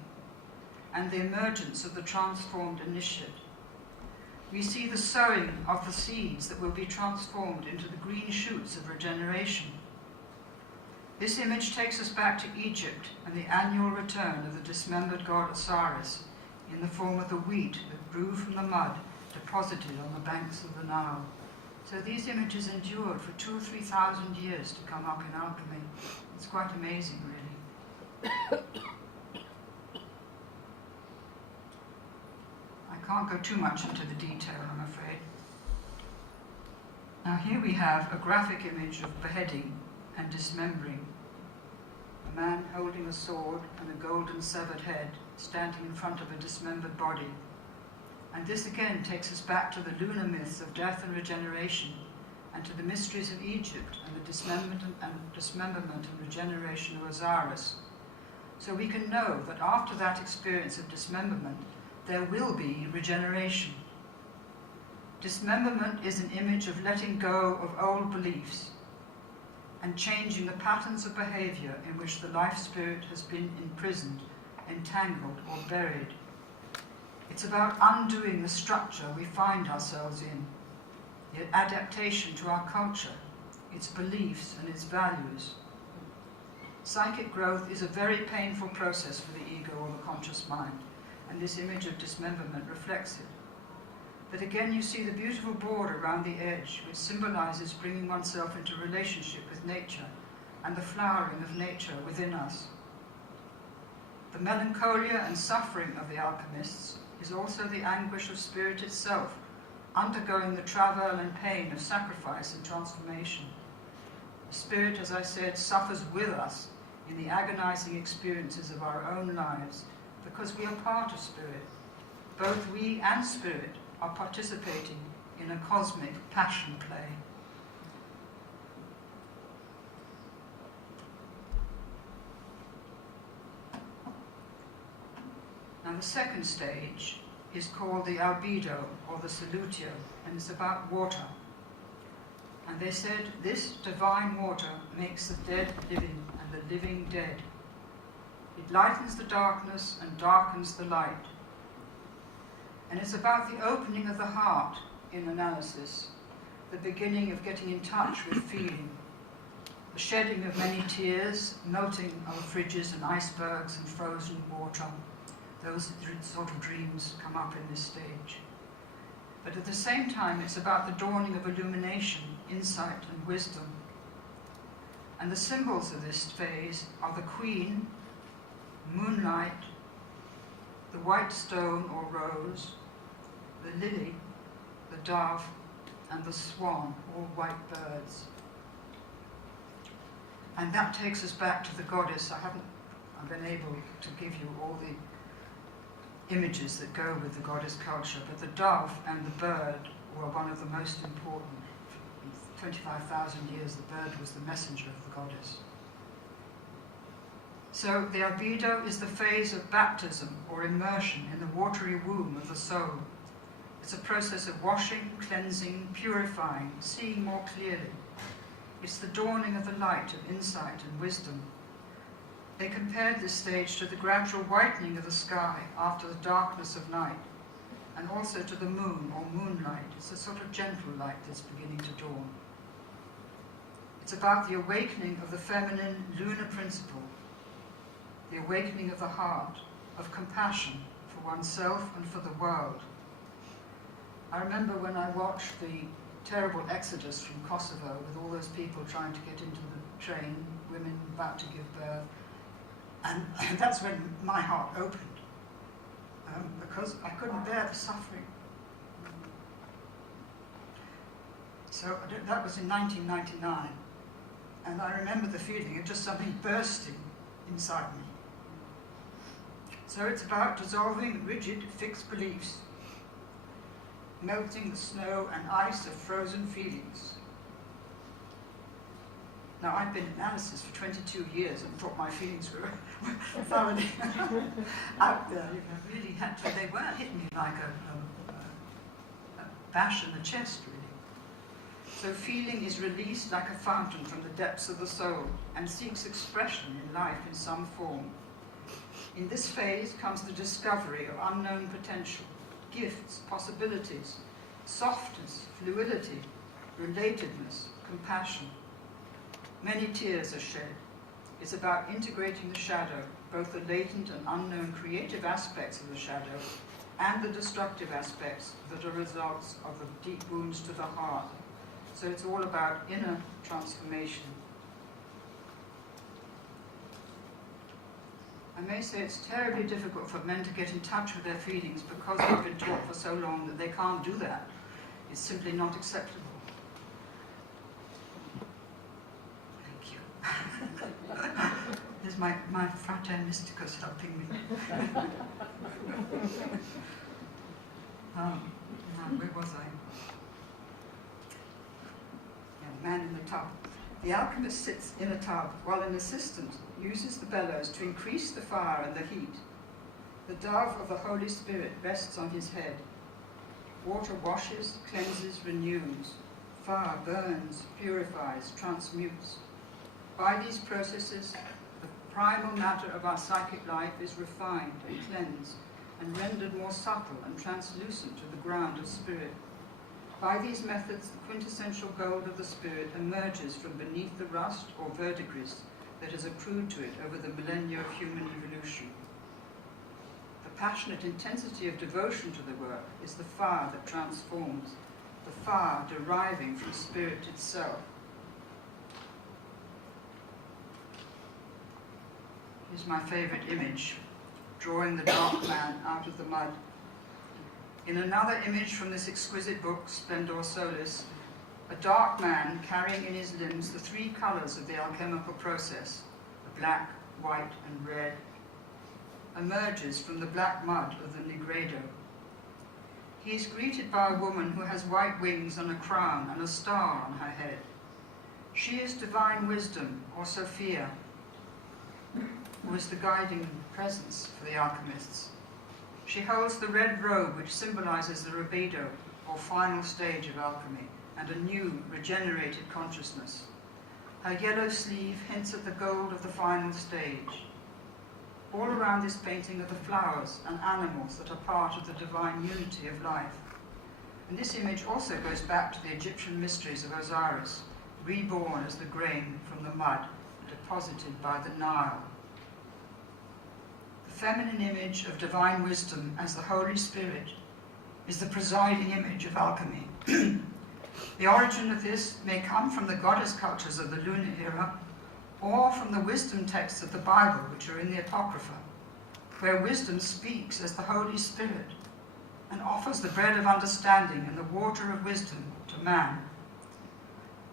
and the emergence of the transformed initiate. We see the sowing of the seeds that will be transformed into the green shoots of regeneration. This image takes us back to Egypt and the annual return of the dismembered god Osiris in the form of the wheat that grew from the mud deposited on the banks of the Nile. So these images endured for 2,000 or 3,000 years to come up in alchemy. It's quite amazing, really. I can't go too much into the detail, I'm afraid. Now here we have a graphic image of beheading and dismembering. A man holding a sword and a golden severed head standing in front of a dismembered body. And this again takes us back to the lunar myths of death and regeneration, and to the mysteries of Egypt and the dismemberment and regeneration of Osiris. So we can know that after that experience of dismemberment, there will be regeneration. Dismemberment is an image of letting go of old beliefs and changing the patterns of behavior in which the life spirit has been imprisoned, entangled, or buried. It's about undoing the structure we find ourselves in, the adaptation to our culture, its beliefs and its values. Psychic growth is a very painful process for the ego or the conscious mind, and this image of dismemberment reflects it. But again you see the beautiful border around the edge, which symbolizes bringing oneself into relationship with nature and the flowering of nature within us. The melancholia and suffering of the alchemists is also the anguish of spirit itself, undergoing the travail and pain of sacrifice and transformation. The spirit, as I said, suffers with us in the agonizing experiences of our own lives, because we are part of spirit. Both we and spirit are participating in a cosmic passion play. Now the second stage is called the albedo, or the solutio, and it's about water. And they said, this divine water makes the dead living and the living dead. It lightens the darkness and darkens the light. And it's about the opening of the heart in analysis, the beginning of getting in touch with feeling, the shedding of many tears, melting of fridges and icebergs and frozen water. Those sort of dreams come up in this stage. But at the same time, it's about the dawning of illumination, insight and wisdom. And the symbols of this phase are the queen, moonlight, the white stone or rose, the lily, the dove, and the swan, all white birds. And that takes us back to the goddess. I've been able to give you all the images that go with the goddess culture, but the dove and the bird were one of the most important. In 25,000 years, the bird was the messenger of the goddess. So the albedo is the phase of baptism or immersion in the watery womb of the soul. It's a process of washing, cleansing, purifying, seeing more clearly. It's the dawning of the light of insight and wisdom. They compared this stage to the gradual whitening of the sky after the darkness of night, and also to the moon or moonlight. It's a sort of gentle light that's beginning to dawn. It's about the awakening of the feminine lunar principle, the awakening of the heart, of compassion for oneself and for the world. I remember when I watched the terrible exodus from Kosovo with all those people trying to get into the train, women about to give birth, and that's when my heart opened, because I couldn't bear the suffering. So that was in 1999, and I remember the feeling of just something bursting inside me. So it's about dissolving rigid, fixed beliefs, melting the snow and ice of frozen feelings. Now, I've been in analysis for 22 years and thought my feelings were thoroughly out there. I really had to, they were hitting me like a bash in the chest, really. So feeling is released like a fountain from the depths of the soul and seeks expression in life in some form. In this phase comes the discovery of unknown potential, gifts, possibilities, softness, fluidity, relatedness, compassion. Many tears are shed. It's about integrating the shadow, both the latent and unknown creative aspects of the shadow and the destructive aspects that are results of the deep wounds to the heart. So it's all about inner transformation. I may say it's terribly difficult for men to get in touch with their feelings because they've been taught for so long that they can't do that. It's simply not acceptable. Thank you. There's my frater mysticus helping me. Where was I? Yeah, man in the tub. The alchemist sits in a tub while an assistant uses the bellows to increase the fire and the heat. The dove of the Holy Spirit rests on his head. Water washes, cleanses, renews. Fire burns, purifies, transmutes. By these processes, the primal matter of our psychic life is refined and cleansed and rendered more subtle and translucent to the ground of spirit. By these methods, the quintessential gold of the spirit emerges from beneath the rust or verdigris that has accrued to it over the millennia of human evolution. The passionate intensity of devotion to the work is the fire that transforms, the fire deriving from spirit itself. Here's my favorite image, drawing the dark man out of the mud. In another image from this exquisite book, Splendor Solis, a dark man carrying in his limbs the three colors of the alchemical process, the black, white, and red, emerges from the black mud of the Negredo. He is greeted by a woman who has white wings and a crown and a star on her head. She is divine wisdom, or Sophia, who is the guiding presence for the alchemists. She holds the red robe which symbolizes the Rubido, or final stage of alchemy, and a new, regenerated consciousness. Her yellow sleeve hints at the gold of the final stage. All around this painting are the flowers and animals that are part of the divine unity of life. And this image also goes back to the Egyptian mysteries of Osiris, reborn as the grain from the mud deposited by the Nile. The feminine image of divine wisdom as the Holy Spirit is the presiding image of alchemy. The origin of this may come from the goddess cultures of the lunar era, or from the wisdom texts of the Bible, which are in the Apocrypha, where wisdom speaks as the Holy Spirit and offers the bread of understanding and the water of wisdom to man.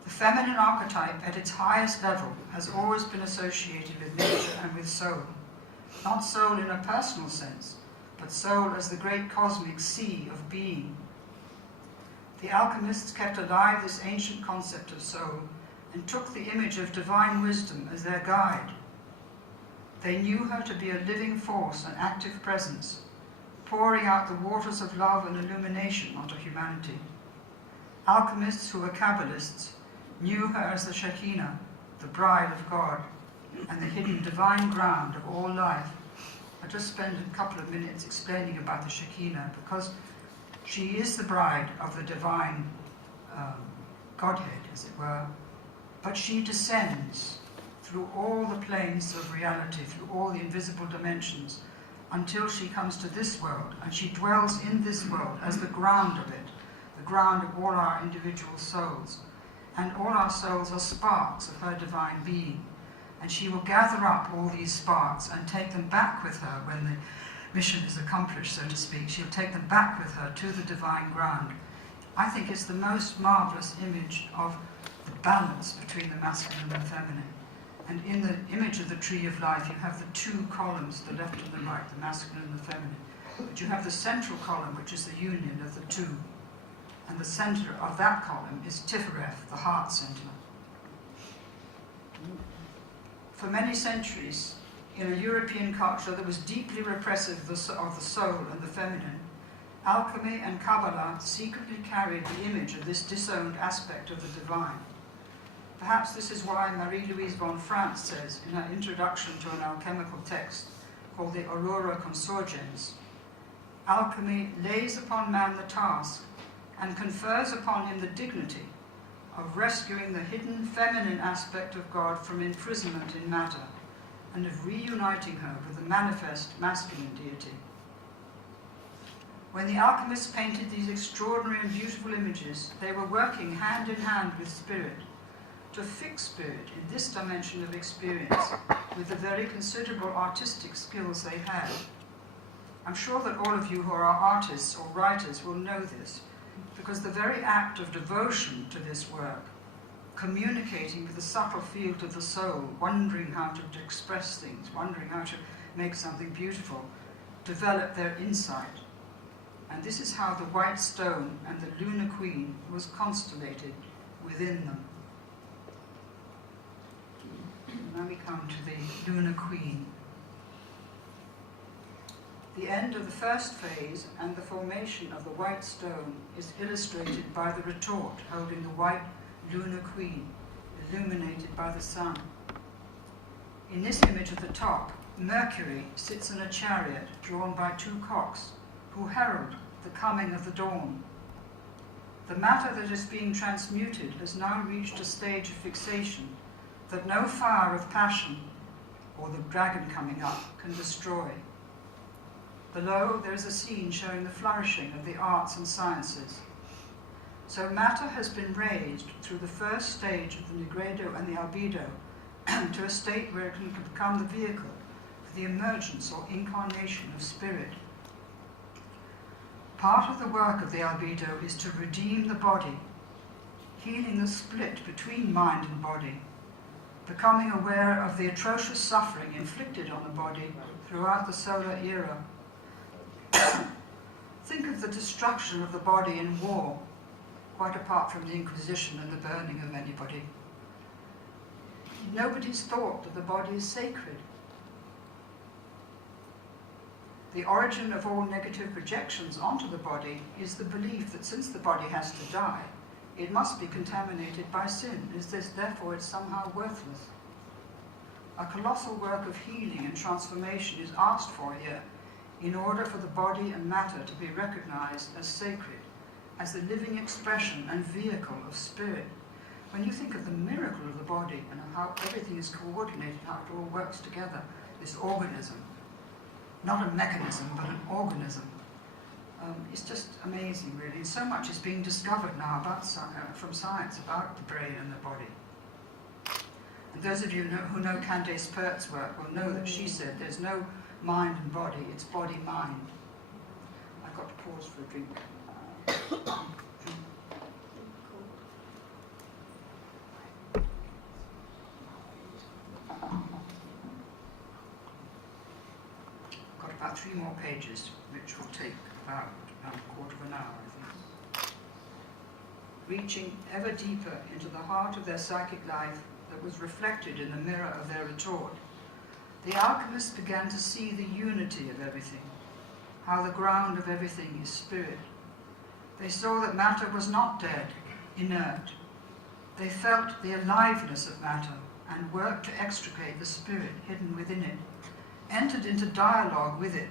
The feminine archetype at its highest level has always been associated with nature and with soul, not soul in a personal sense, but soul as the great cosmic sea of being. The alchemists kept alive this ancient concept of soul and took the image of divine wisdom as their guide. They knew her to be a living force, an active presence, pouring out the waters of love and illumination onto humanity. Alchemists who were Kabbalists knew her as the Shekinah, the bride of God, and the hidden divine ground of all life. I just spent a couple of minutes explaining about the Shekinah because she is the bride of the divine Godhead, as it were, but she descends through all the planes of reality, through all the invisible dimensions, until she comes to this world, and she dwells in this world as the ground of it, the ground of all our individual souls. And all our souls are sparks of her divine being. And she will gather up all these sparks and take them back with her when the mission is accomplished, so to speak. She'll take them back with her to the divine ground. I think it's the most marvelous image of the balance between the masculine and the feminine. And in the image of the tree of life, you have the two columns, the left and the right, the masculine and the feminine. But you have the central column, which is the union of the two. And the center of that column is Tifereth, the heart center. For many centuries, in a European culture that was deeply repressive of the soul and the feminine, alchemy and Kabbalah secretly carried the image of this disowned aspect of the divine. Perhaps this is why Marie-Louise von France says in her introduction to an alchemical text called the Aurora Consorgens, alchemy lays upon man the task and confers upon him the dignity of rescuing the hidden feminine aspect of God from imprisonment in matter and of reuniting her with the manifest masculine deity. When the alchemists painted these extraordinary and beautiful images, they were working hand in hand with spirit to fix spirit in this dimension of experience with the very considerable artistic skills they had. I'm sure that all of you who are artists or writers will know this, because the very act of devotion to this work, communicating with the subtle field of the soul, wondering how to express things, wondering how to make something beautiful, developed their insight. And this is how the white stone and the lunar queen was constellated within them. Now we come to the lunar queen. The end of the first phase and the formation of the white stone is illustrated by the retort holding the white lunar queen, illuminated by the sun. In this image at the top, Mercury sits in a chariot drawn by two cocks, who herald the coming of the dawn. The matter that is being transmuted has now reached a stage of fixation that no fire of passion, or the dragon coming up, can destroy. Below, there is a scene showing the flourishing of the arts and sciences. So matter has been raised through the first stage of the Negredo and the albedo to a state where it can become the vehicle for the emergence or incarnation of spirit. Part of the work of the albedo is to redeem the body, healing the split between mind and body, becoming aware of the atrocious suffering inflicted on the body throughout the solar era. Think of the destruction of the body in war, quite apart from the Inquisition and the burning of anybody. Nobody's thought that the body is sacred. The origin of all negative projections onto the body is the belief that since the body has to die, it must be contaminated by sin, therefore it's somehow worthless. A colossal work of healing and transformation is asked for here in order for the body and matter to be recognized as sacred as the living expression and vehicle of spirit. When you think of the miracle of the body and of how everything is coordinated, how it all works together, this organism, not a mechanism, but an organism, it's just amazing, really. And so much is being discovered now about from science about the brain and the body. And those of you who know Candace Pert's work will know that she said there's no mind and body, it's body-mind. I've got to pause for a drink. Got about 3 more pages, which will take about a quarter of an hour, I think. Reaching ever deeper into the heart of their psychic life that was reflected in the mirror of their retort, the alchemists began to see the unity of everything, how the ground of everything is spirit. They saw that matter was not dead, inert. They felt the aliveness of matter and worked to extricate the spirit hidden within it, entered into dialogue with it,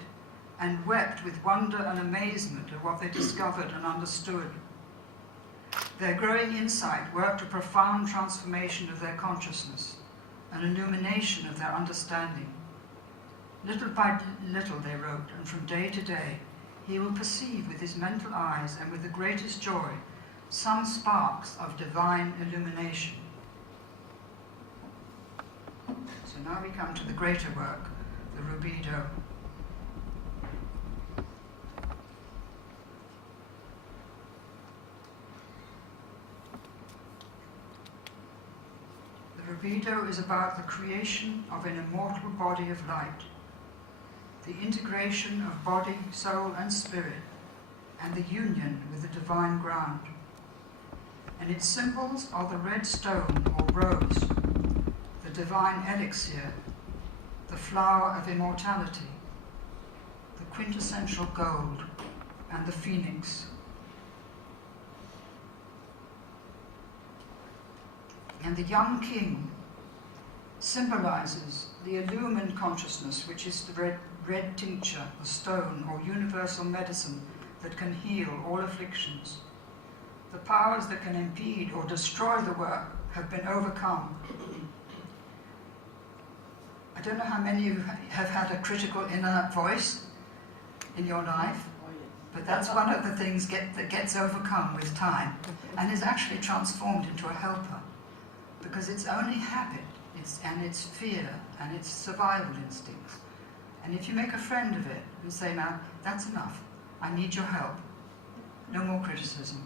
and wept with wonder and amazement at what they discovered and understood. Their growing insight worked a profound transformation of their consciousness, an illumination of their understanding. Little by little, they wrote, and from day to day, he will perceive with his mental eyes and with the greatest joy some sparks of divine illumination. So now we come to the greater work, the Rubido. The Rubido is about the creation of an immortal body of light, the integration of body, soul and spirit, and the union with the divine ground. And its symbols are the red stone or rose, the divine elixir, the flower of immortality, the quintessential gold, and the phoenix. And the young king symbolizes the illumined consciousness, which is the red tincture, the stone or universal medicine that can heal all afflictions. The powers that can impede or destroy the work have been overcome. I don't know how many of you have had a critical inner voice in your life, but that's one of the things that gets overcome with time and is actually transformed into a helper, because it's only habit, and it's fear, and it's survival instincts. And if you make a friend of it and say, now, that's enough, I need your help, no more criticism.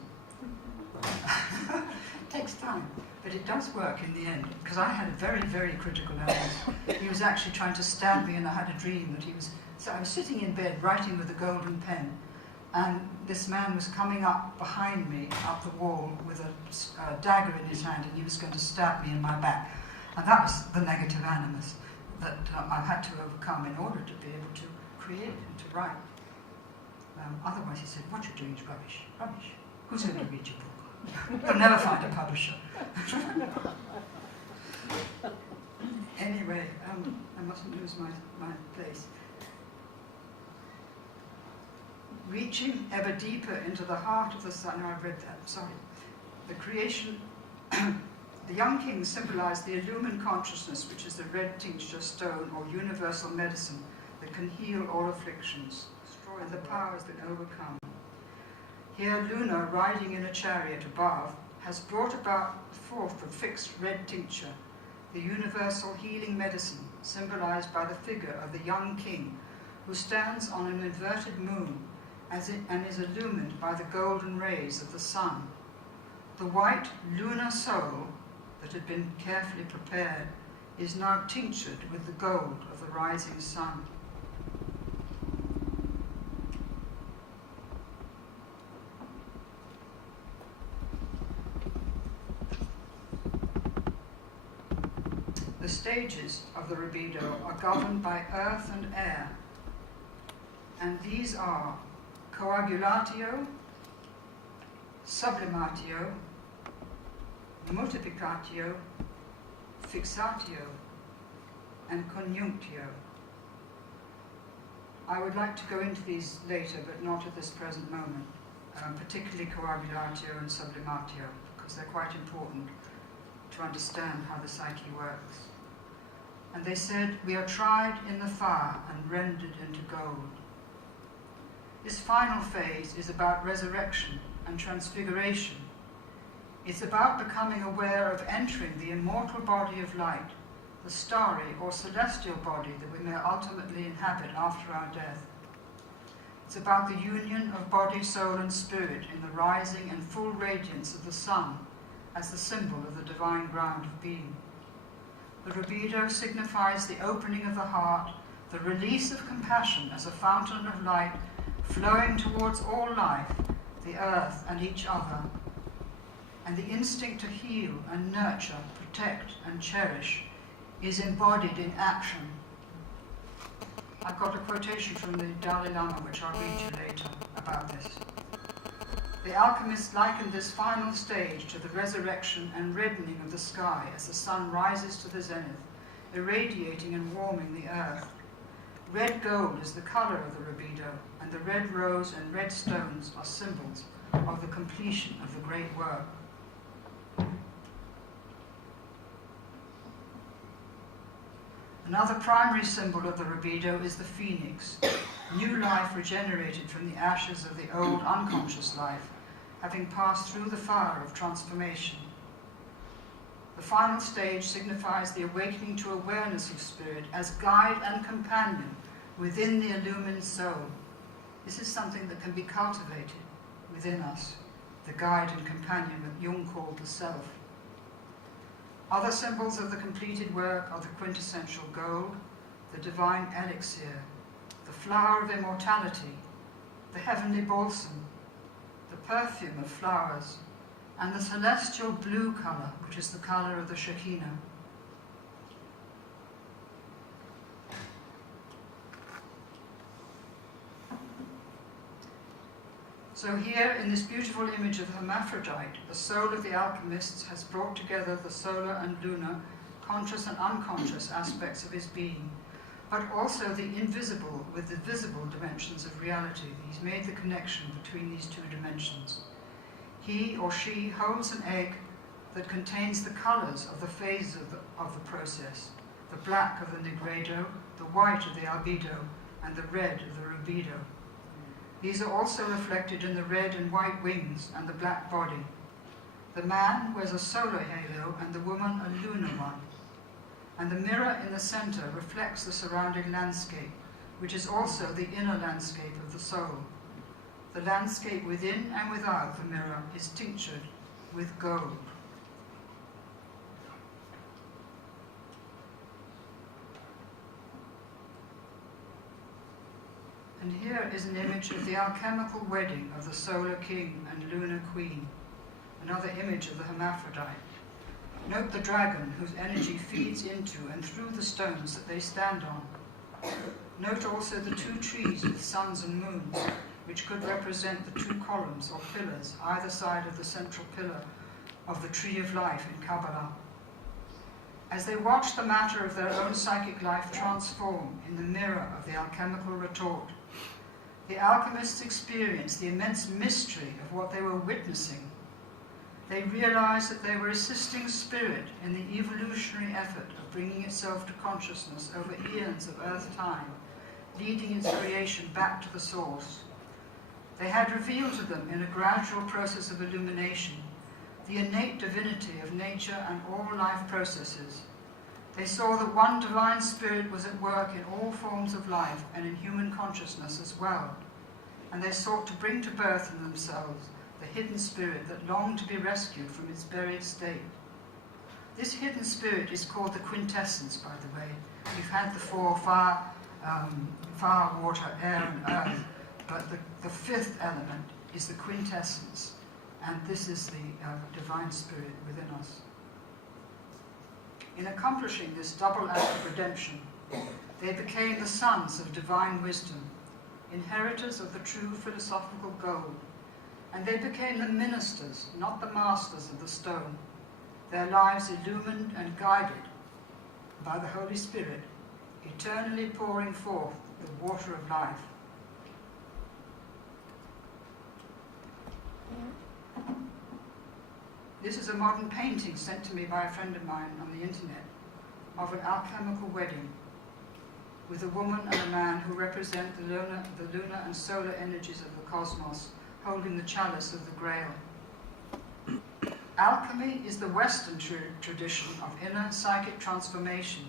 It takes time, but it does work in the end, because I had a very, very critical element. He was actually trying to stab me, and I had a dream that he was... So I was sitting in bed writing with a golden pen, and this man was coming up behind me, up the wall, with a dagger in his hand, and he was going to stab me in my back. And that was the negative animus that I've had to overcome in order to be able to create and to write. Otherwise, he said, what you're doing is rubbish. Rubbish. Who's going to read your book? You'll never find a publisher. Anyway, I mustn't lose my place. Reaching ever deeper into the heart of the sun. No, I've read that, sorry. The creation, the young king symbolized the illumined consciousness, which is the red tincture stone or universal medicine that can heal all afflictions, destroy the powers that overcome. Here Luna, riding in a chariot above, has brought about forth the fixed red tincture, the universal healing medicine, symbolized by the figure of the young king, who stands on an inverted moon and is illumined by the golden rays of the sun. The white lunar soul that had been carefully prepared is now tinctured with the gold of the rising sun. The stages of the Rubido are governed by earth and air, and these are coagulatio, sublimatio, multiplicatio, fixatio, and conjunctio. I would like to go into these later, but not at this present moment. particularly coagulatio and sublimatio, because they're quite important to understand how the psyche works. And they said, "We are tried in the fire and rendered into gold." This final phase is about resurrection and transfiguration. It's about becoming aware of entering the immortal body of light, the starry or celestial body that we may ultimately inhabit after our death. It's about the union of body, soul, and spirit in the rising and full radiance of the sun as the symbol of the divine ground of being. The Rubido signifies the opening of the heart, the release of compassion as a fountain of light flowing towards all life, the earth and each other, and the instinct to heal and nurture, protect and cherish is embodied in action. I've got a quotation from the Dalai Lama, which I'll read you later, about this. The alchemists likened this final stage to the resurrection and reddening of the sky as the sun rises to the zenith, irradiating and warming the earth. Red gold is the colour of the Rubido, and the red rose and red stones are symbols of the completion of the great work. Another primary symbol of the Rubido is the phoenix, new life regenerated from the ashes of the old unconscious life, having passed through the fire of transformation. The final stage signifies the awakening to awareness of spirit as guide and companion within the illumined soul. This is something that can be cultivated within us, the guide and companion that Jung called the self. Other symbols of the completed work are the quintessential gold, the divine elixir, the flower of immortality, the heavenly balsam, the perfume of flowers, and the celestial blue colour, which is the colour of the Shekinah. So here, in this beautiful image of hermaphrodite, the soul of the alchemists has brought together the solar and lunar, conscious and unconscious aspects of his being, but also the invisible with the visible dimensions of reality. He's made the connection between these two dimensions. He or she holds an egg that contains the colours of the phases of the process, the black of the Negredo, the white of the albedo, and the red of the Rubido. These are also reflected in the red and white wings and the black body. The man wears a solar halo and the woman a lunar one. And the mirror in the centre reflects the surrounding landscape, which is also the inner landscape of the soul. The landscape within and without the mirror is tinctured with gold. And here is an image of the alchemical wedding of the solar king and lunar queen, another image of the hermaphrodite. Note the dragon, whose energy feeds into and through the stones that they stand on. Note also the two trees with suns and moons, which could represent the two columns or pillars either side of the central pillar of the tree of life in Kabbalah. As they watch the matter of their own psychic life transform in the mirror of the alchemical retort, the alchemists experienced the immense mystery of what they were witnessing. They realized that they were assisting spirit in the evolutionary effort of bringing itself to consciousness over eons of earth time, leading its creation back to the source. They had revealed to them in a gradual process of illumination the innate divinity of nature and all life processes. They saw that one divine spirit was at work in all forms of life and in human consciousness as well, and they sought to bring to birth in themselves the hidden spirit that longed to be rescued from its buried state. This hidden spirit is called the quintessence, by the way. We've had the four fire, water, air, and earth, but the fifth element is the quintessence, and this is the divine spirit within us. In accomplishing this double act of redemption, they became the sons of divine wisdom, inheritors of the true philosophical gold, and they became the ministers, not the masters of the stone, their lives illumined and guided by the Holy Spirit, eternally pouring forth the water of life. This is a modern painting sent to me by a friend of mine on the internet of an alchemical wedding with a woman and a man who represent the lunar and solar energies of the cosmos holding the chalice of the Grail. Alchemy is the Western tradition of inner psychic transformation.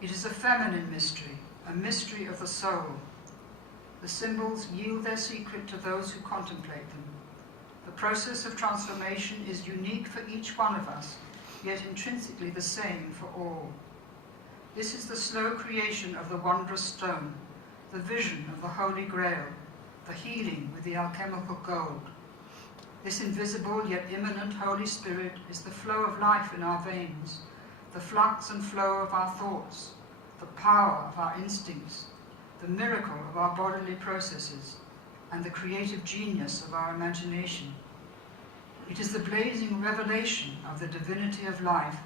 It is a feminine mystery, a mystery of the soul. The symbols yield their secret to those who contemplate them. The process of transformation is unique for each one of us, yet intrinsically the same for all. This is the slow creation of the wondrous stone, the vision of the Holy Grail, the healing with the alchemical gold. This invisible yet immanent Holy Spirit is the flow of life in our veins, the flux and flow of our thoughts, the power of our instincts, the miracle of our bodily processes, and the creative genius of our imagination. It is the blazing revelation of the divinity of life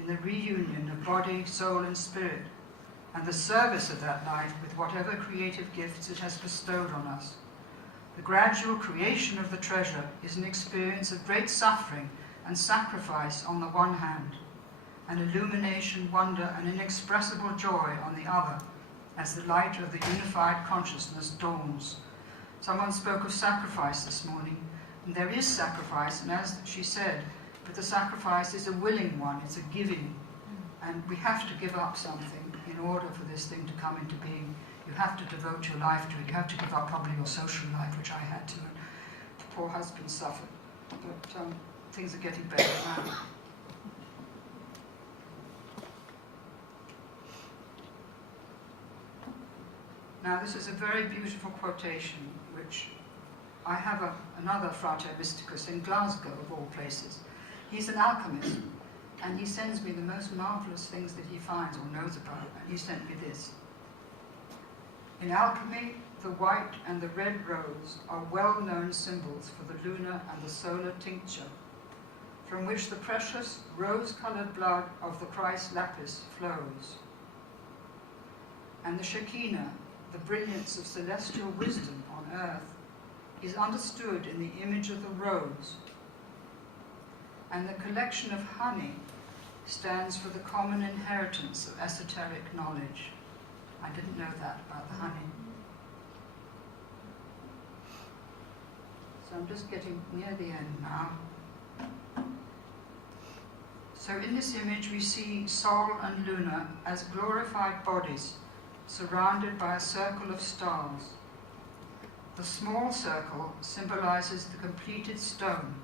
in the reunion of body, soul, and spirit, and the service of that life with whatever creative gifts it has bestowed on us. The gradual creation of the treasure is an experience of great suffering and sacrifice on the one hand, and illumination, wonder, and inexpressible joy on the other, as the light of the unified consciousness dawns. Someone spoke of sacrifice this morning, and there is sacrifice, and as she said, but the sacrifice is a willing one, it's a giving, and we have to give up something in order for this thing to come into being. You have to devote your life to it. You have to give up probably your social life, which I had to, and the poor husband suffered. But things are getting better now. Now, this is a very beautiful quotation, which I have another Frate Mysticus in Glasgow, of all places. He's an alchemist, and he sends me the most marvelous things that he finds or knows about, and he sent me this. In alchemy, the white and the red rose are well-known symbols for the lunar and the solar tincture, from which the precious rose-colored blood of the Christ lapis flows. And the Shekinah, the brilliance of celestial wisdom on earth, is understood in the image of the rose. And the collection of honey stands for the common inheritance of esoteric knowledge. I didn't know that about the honey. So I'm just getting near the end now. So in this image we see Sol and Luna as glorified bodies surrounded by a circle of stars. The small circle symbolizes the completed stone.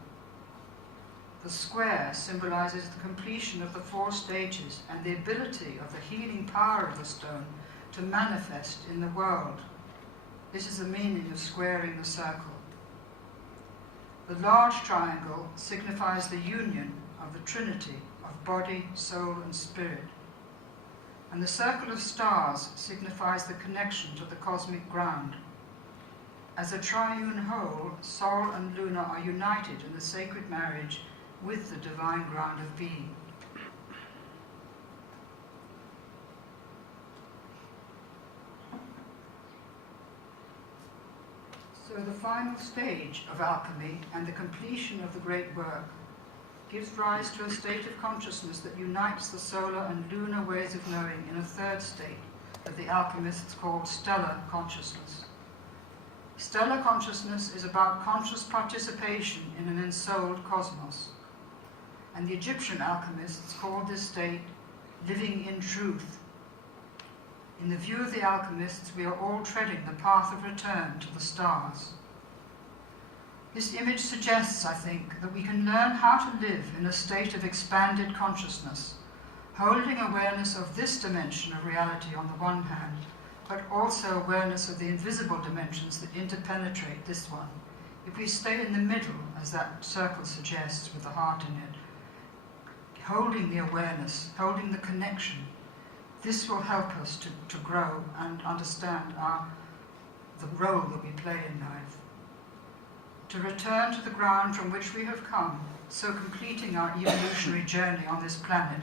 The square symbolizes the completion of the 4 stages and the ability of the healing power of the stone to manifest in the world. This is the meaning of squaring the circle. The large triangle signifies the union of the Trinity of body, soul, and spirit. And the circle of stars signifies the connection to the cosmic ground. As a triune whole, Sol and Luna are united in the sacred marriage with the divine ground of being. So the final stage of alchemy and the completion of the great work gives rise to a state of consciousness that unites the solar and lunar ways of knowing in a third state that the alchemists called stellar consciousness. Stellar consciousness is about conscious participation in an ensouled cosmos, and the Egyptian alchemists called this state living in truth. In the view of the alchemists, we are all treading the path of return to the stars. This image suggests, I think, that we can learn how to live in a state of expanded consciousness, holding awareness of this dimension of reality on the one hand, but also awareness of the invisible dimensions that interpenetrate this one. If we stay in the middle, as that circle suggests with the heart in it, holding the awareness, holding the connection, this will help us to grow and understand the role that we play in life. To return to the ground from which we have come, so completing our evolutionary journey on this planet,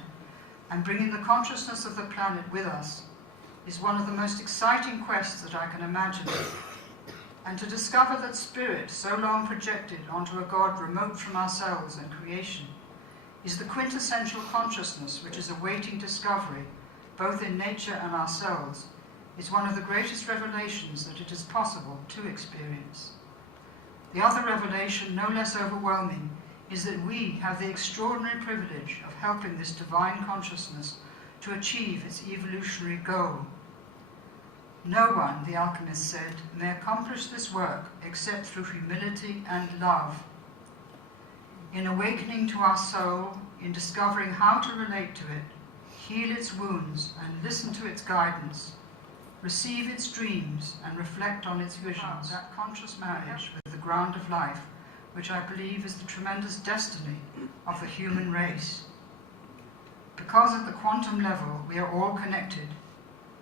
and bringing the consciousness of the planet with us, is one of the most exciting quests that I can imagine. and to discover that spirit, so long projected onto a God remote from ourselves and creation, is the quintessential consciousness which is awaiting discovery, both in nature and ourselves, is one of the greatest revelations that it is possible to experience. The other revelation, no less overwhelming, is that we have the extraordinary privilege of helping this divine consciousness to achieve its evolutionary goal. No one, the alchemist said, may accomplish this work except through humility and love. In awakening to our soul, in discovering how to relate to it, heal its wounds and listen to its guidance, receive its dreams and reflect on its visions, that conscious marriage with the ground of life, which I believe is the tremendous destiny of the human race. Because at the quantum level we are all connected,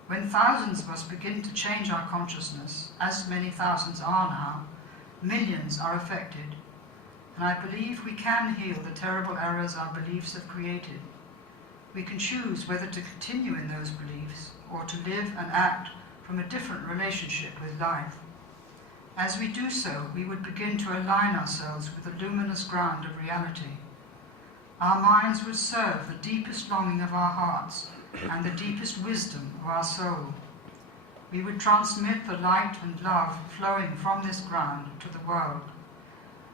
when thousands of us begin to change our consciousness, as many thousands are now, millions are affected, and I believe we can heal the terrible errors our beliefs have created. We can choose whether to continue in those beliefs or to live and act from a different relationship with life. As we do so, we would begin to align ourselves with the luminous ground of reality. Our minds would serve the deepest longing of our hearts and the deepest wisdom of our soul. We would transmit the light and love flowing from this ground to the world.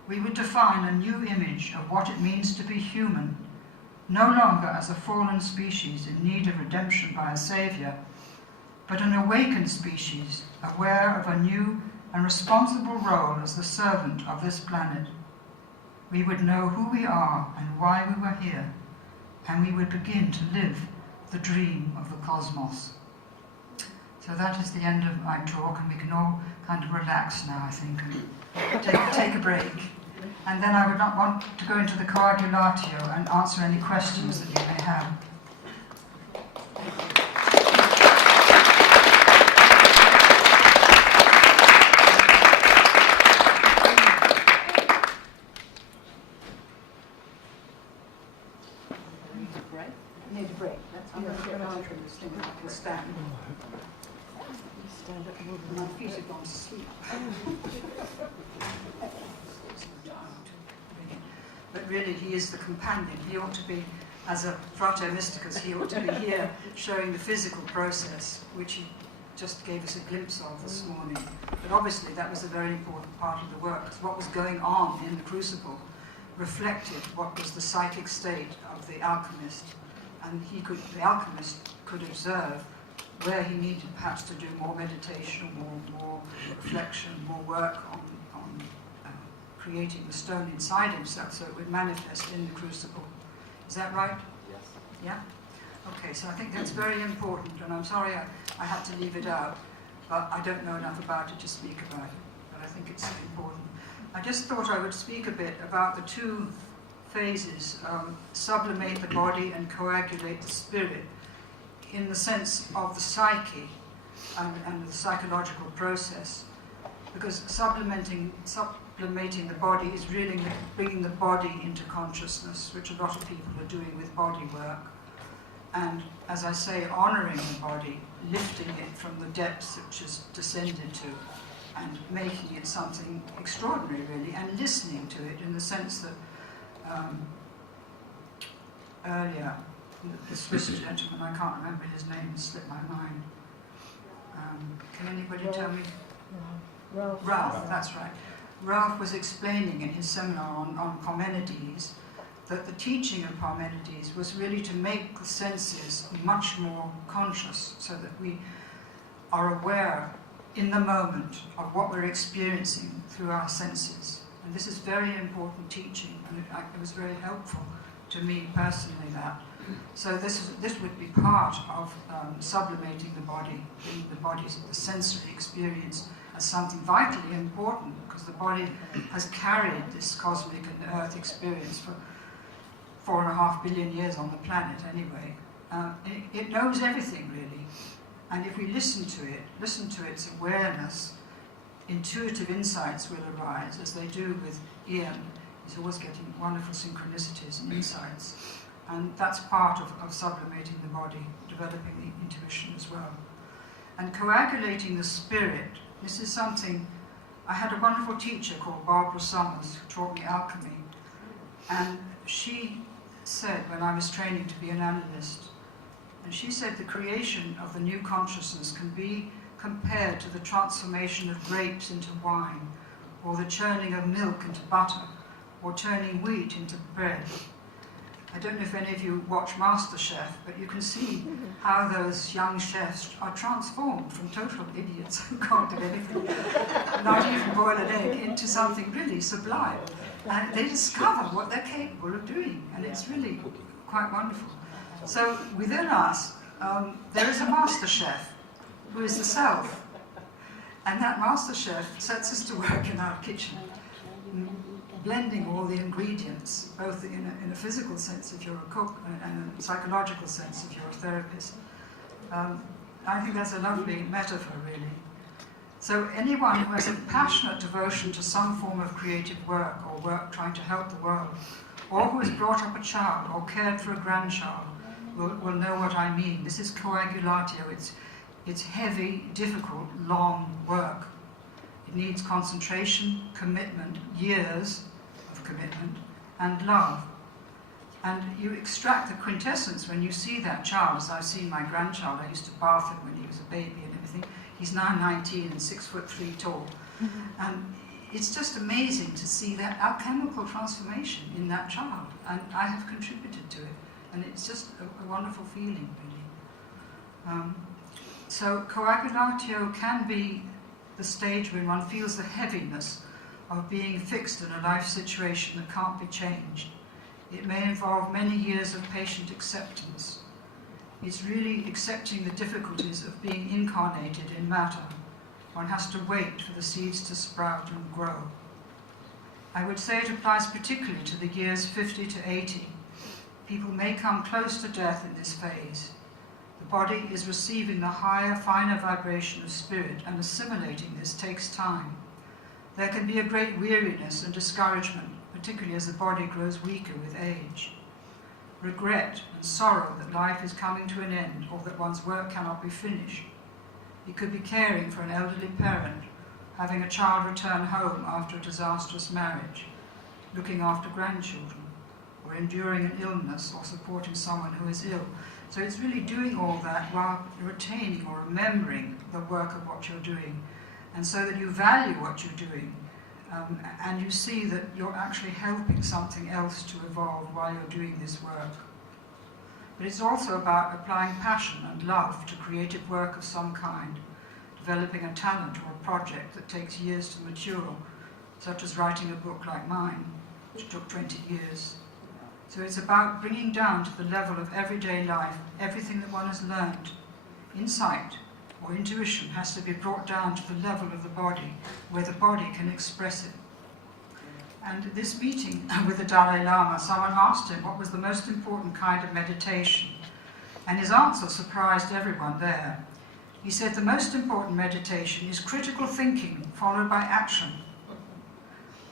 We would define a new image of what it means to be human, no longer as a fallen species in need of redemption by a saviour, but an awakened species aware of a new and responsible role as the servant of this planet. We would know who we are and why we were here, and we would begin to live the dream of the cosmos. So that is the end of my talk, and we can all kind of relax now, I think, and take a break. And then I would not want to go into the coagulatio and answer any questions that you may have. Need a break. I'm going to get on from this thing and I can stand. Stand up and move. My feet have gone to sleep. But really, he is the companion. He ought to be, as a frater mysticus, he ought to be here showing the physical process, which he just gave us a glimpse of this morning. But obviously, that was a very important part of the work, because what was going on in the crucible reflected what was the psychic state of the alchemist. And the alchemist could observe where he needed perhaps to do more meditation, more reflection, more work on creating the stone inside himself so it would manifest in the crucible. Is that right? Yes. Yeah? Okay, so I think that's very important, and I'm sorry I had to leave it out, but I don't know enough about it to speak about it, but I think it's important. I just thought I would speak a bit about the two phases, sublimate the body and coagulate the spirit, in the sense of the psyche and the psychological process, because sublimating the body is really bringing the body into consciousness, which a lot of people are doing with body work, and, as I say, honouring the body, lifting it from the depths which it's descended to, and making it something extraordinary, really, and listening to it in the sense that earlier, the Swiss gentleman, I can't remember his name, it slipped my mind. Can anybody tell me? Ralph, that's right. Ralph was explaining in his seminar on Parmenides that the teaching of Parmenides was really to make the senses much more conscious, so that we are aware in the moment of what we're experiencing through our senses. And this is very important teaching, and it was very helpful to me personally, that. So this would be part of sublimating the body, the sensory experience, as something vitally important, because the body has carried this cosmic and earth experience for 4.5 billion years on the planet anyway. It knows everything, really. And if we listen to its awareness, intuitive insights will arise, as they do with Ian. He's always getting wonderful synchronicities and insights. And that's part of sublimating the body, developing the intuition as well. And coagulating the spirit, this is something I had a wonderful teacher called Barbara Summers who taught me alchemy, and she said when I was training to be an analyst, and she said the creation of the new consciousness can be compared to the transformation of grapes into wine, or the churning of milk into butter, or turning wheat into bread. I don't know if any of you watch MasterChef, but you can see how those young chefs are transformed from total idiots who can't do anything, not even boil an egg, into something really sublime. And they discover what they're capable of doing, and it's really quite wonderful. So within us, there is a master chef who is the self, and that master chef sets us to work in our kitchen, blending all the ingredients, both in a physical sense if you're a cook and a psychological sense if you're a therapist. I think that's a lovely metaphor, really. So anyone who has a passionate devotion to some form of creative work or work trying to help the world, or who has brought up a child or cared for a grandchild, will know what I mean. This is coagulatio. It's heavy, difficult, long work. It needs concentration, commitment, years of commitment, and love. And you extract the quintessence when you see that child, as I've seen my grandchild. I used to bath him when he was a baby and everything. He's now 19 and 6'3" tall. And it's just amazing to see that alchemical transformation in that child. And I have contributed to it. And it's just a wonderful feeling, really. So coagulatio can be the stage when one feels the heaviness of being fixed in a life situation that can't be changed. It may involve many years of patient acceptance. It's really accepting the difficulties of being incarnated in matter. One has to wait for the seeds to sprout and grow. I would say it applies particularly to the years 50 to 80. People may come close to death in this phase. The body is receiving the higher, finer vibration of spirit, and assimilating this takes time. There can be a great weariness and discouragement, particularly as the body grows weaker with age. Regret and sorrow that life is coming to an end, or that one's work cannot be finished. It could be caring for an elderly parent, having a child return home after a disastrous marriage, looking after grandchildren, or enduring an illness or supporting someone who is ill. So it's really doing all that while retaining or remembering the work of what you're doing, and so that you value what you're doing, and you see that you're actually helping something else to evolve while you're doing this work. But it's also about applying passion and love to creative work of some kind, developing a talent or a project that takes years to mature, such as writing a book like mine, which took 20 years. So it's about bringing down to the level of everyday life everything that one has learned. Insight or intuition has to be brought down to the level of the body, where the body can express it. And this meeting with the Dalai Lama, someone asked him what was the most important kind of meditation. And his answer surprised everyone there. He said the most important meditation is critical thinking followed by action.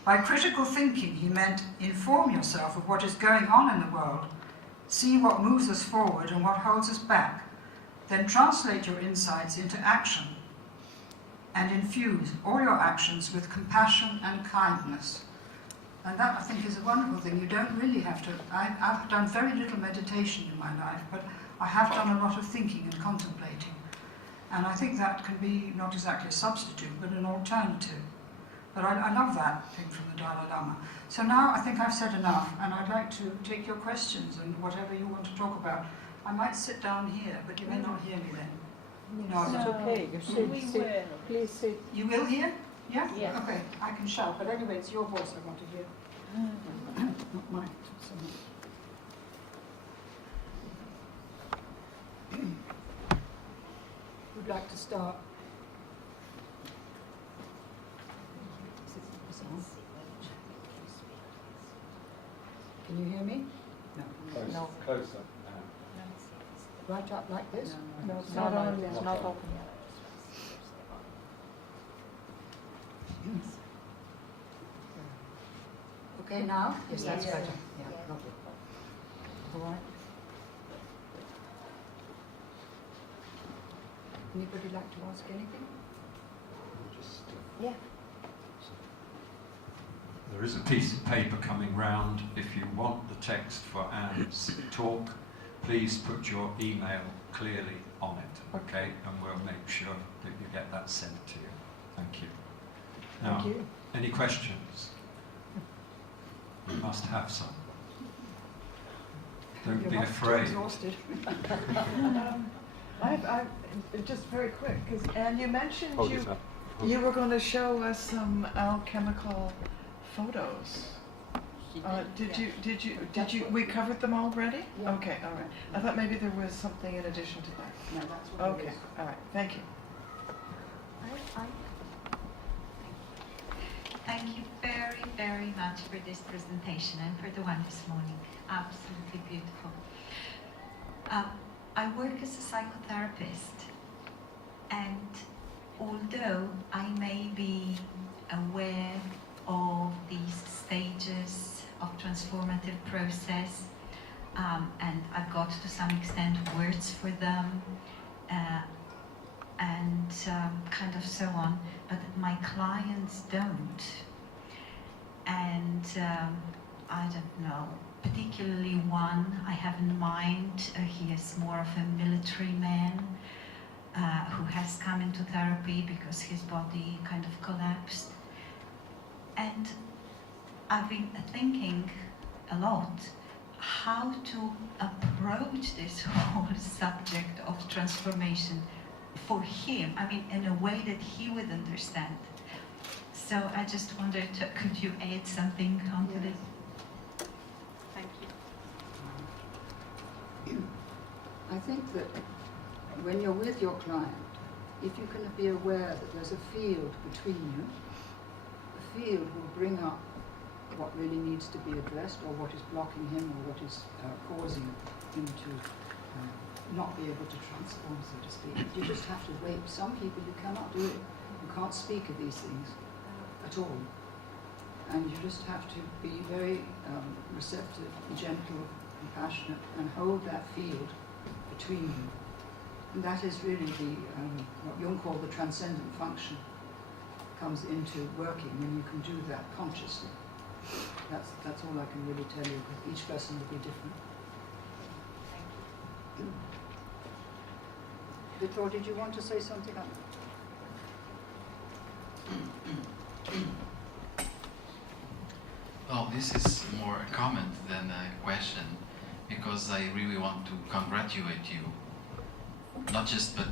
By critical thinking, he meant inform yourself of what is going on in the world, see what moves us forward and what holds us back, then translate your insights into action, and infuse all your actions with compassion and kindness. And that, I think, is a wonderful thing. You don't really have to... I've done very little meditation in my life, but I have done a lot of thinking and contemplating. And I think that can be not exactly a substitute, but an alternative. But I love that thing from the Dalai Lama. So now I think I've said enough, and I'd like to take your questions and whatever you want to talk about. I might sit down here, but you may not hear me then. No, It's okay. You sit. Please sit. You will hear? Yeah? Yes. Okay, I can shout, but anyway, it's your voice I want to hear. Not mine. Who'd like to start? Can you hear me? No. No. Closer. Right up like this? No, it's not on. It's not open yet. Okay, now? Yes, that's Yes. better. Yeah, lovely. All right. Anybody like to ask anything? Just Yeah. there is a piece of paper coming round. If you want the text for Anne's talk, please put your email clearly on it, okay? And we'll make sure that you get that sent to you. Thank you. Now, Thank you. any questions? You must have some. Don't be afraid. Exhausted. I just very quick, because Anne, you mentioned you were going to show us some alchemical photos. Did you? We covered them already? Yeah. Okay, all right. I thought maybe there was something in addition to that. No, that's what it Okay, is. all right. Thank you. Thank you very, very much for this presentation and for the one this morning. Absolutely beautiful. I work as a psychotherapist, and although I may be aware of these stages of transformative process, and I've got to some extent words for them, and kind of so on, but my clients don't. And I don't know, particularly one I have in mind, he is more of a military man who has come into therapy because his body kind of collapsed. And I've been thinking a lot how to approach this whole subject of transformation for him, I mean, in a way that he would understand. So I just wondered, could you add something onto this? Thank you. I think that when you're with your client, if you can be aware that there's a field between you, the field will bring up what really needs to be addressed, or what is blocking him, or what is causing him to not be able to transform, so to speak. You just have to wait. Some people, you cannot do it. You can't speak of these things at all. And you just have to be very receptive, gentle, compassionate, and hold that field between you. And that is really the what Jung called the transcendent function comes into working when you can do that consciously. That's all I can really tell you, because each person will be different. Victor, did you want to say something? Well, this is more a comment than a question, because I really want to congratulate you, not just but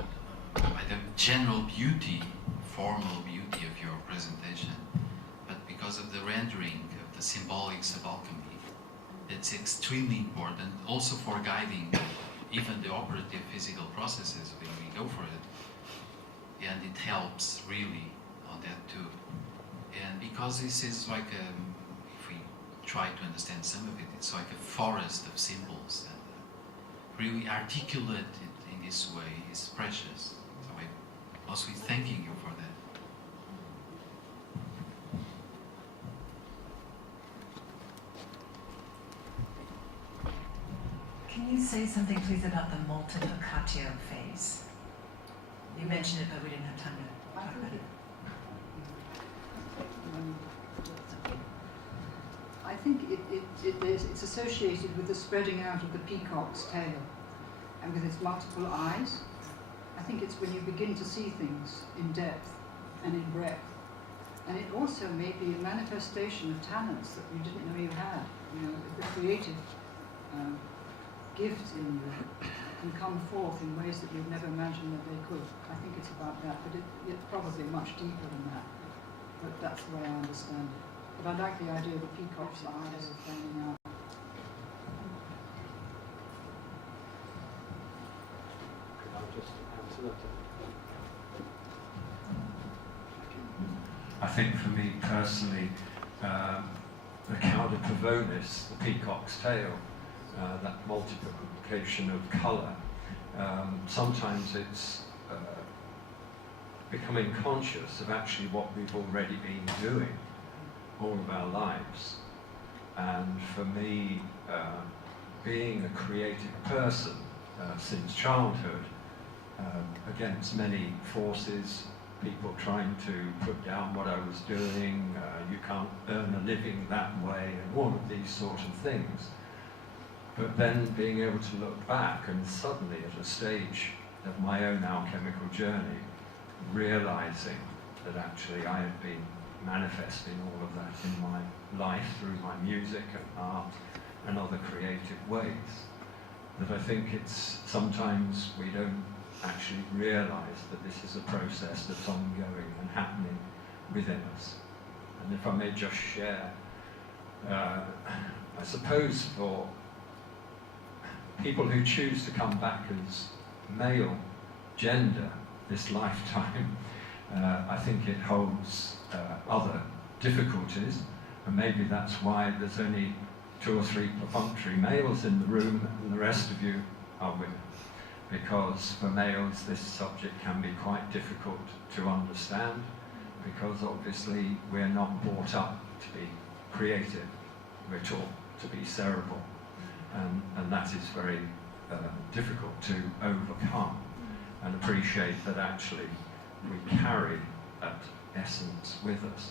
by the general beauty, formal beauty of your presentation, but because of the rendering of the symbolics of alchemy. It's extremely important, also for guiding even the operative physical processes when we go for it, and it helps really on that too. And because this is like if we try to understand some of it, it's like a forest of symbols, and really articulate it in this way is precious. So I'm mostly thanking you for that. Can you say something, please, about the multiplicatio phase? You mentioned it, but we didn't have time to talk about it. I think it's associated with the spreading out of the peacock's tail and with its multiple eyes. I think it's when you begin to see things in depth and in breadth. And it also may be a manifestation of talents that you didn't know you had. You know, the creative gifts in you can come forth in ways that you'd never imagined that they could. I think it's about that, but it's probably much deeper than that. But that's the way I understand it. But I like the idea of the peacock's eyes flaming out. Could I just answer that? I think for me personally, the cauda pavonis, the peacock's tail, that multiplication of colour, sometimes it's becoming conscious of actually what we've already been doing all of our lives. And for me, being a creative person since childhood, against many forces, people trying to put down what I was doing, you can't earn a living that way, and all of these sort of things. But then being able to look back and suddenly at a stage of my own alchemical journey, realizing that actually I had been manifesting all of that in my life through my music and art and other creative ways, that I think it's sometimes we don't actually realize that this is a process that's ongoing and happening within us. And if I may just share, I suppose for people who choose to come back as male gender this lifetime, I think it holds other difficulties, and maybe that's why there's only 2 or 3 perfunctory males in the room and the rest of you are women. Because for males this subject can be quite difficult to understand, because obviously we're not brought up to be creative, we're taught to be cerebral, and that is very difficult to overcome, and appreciate that actually we carry that essence with us.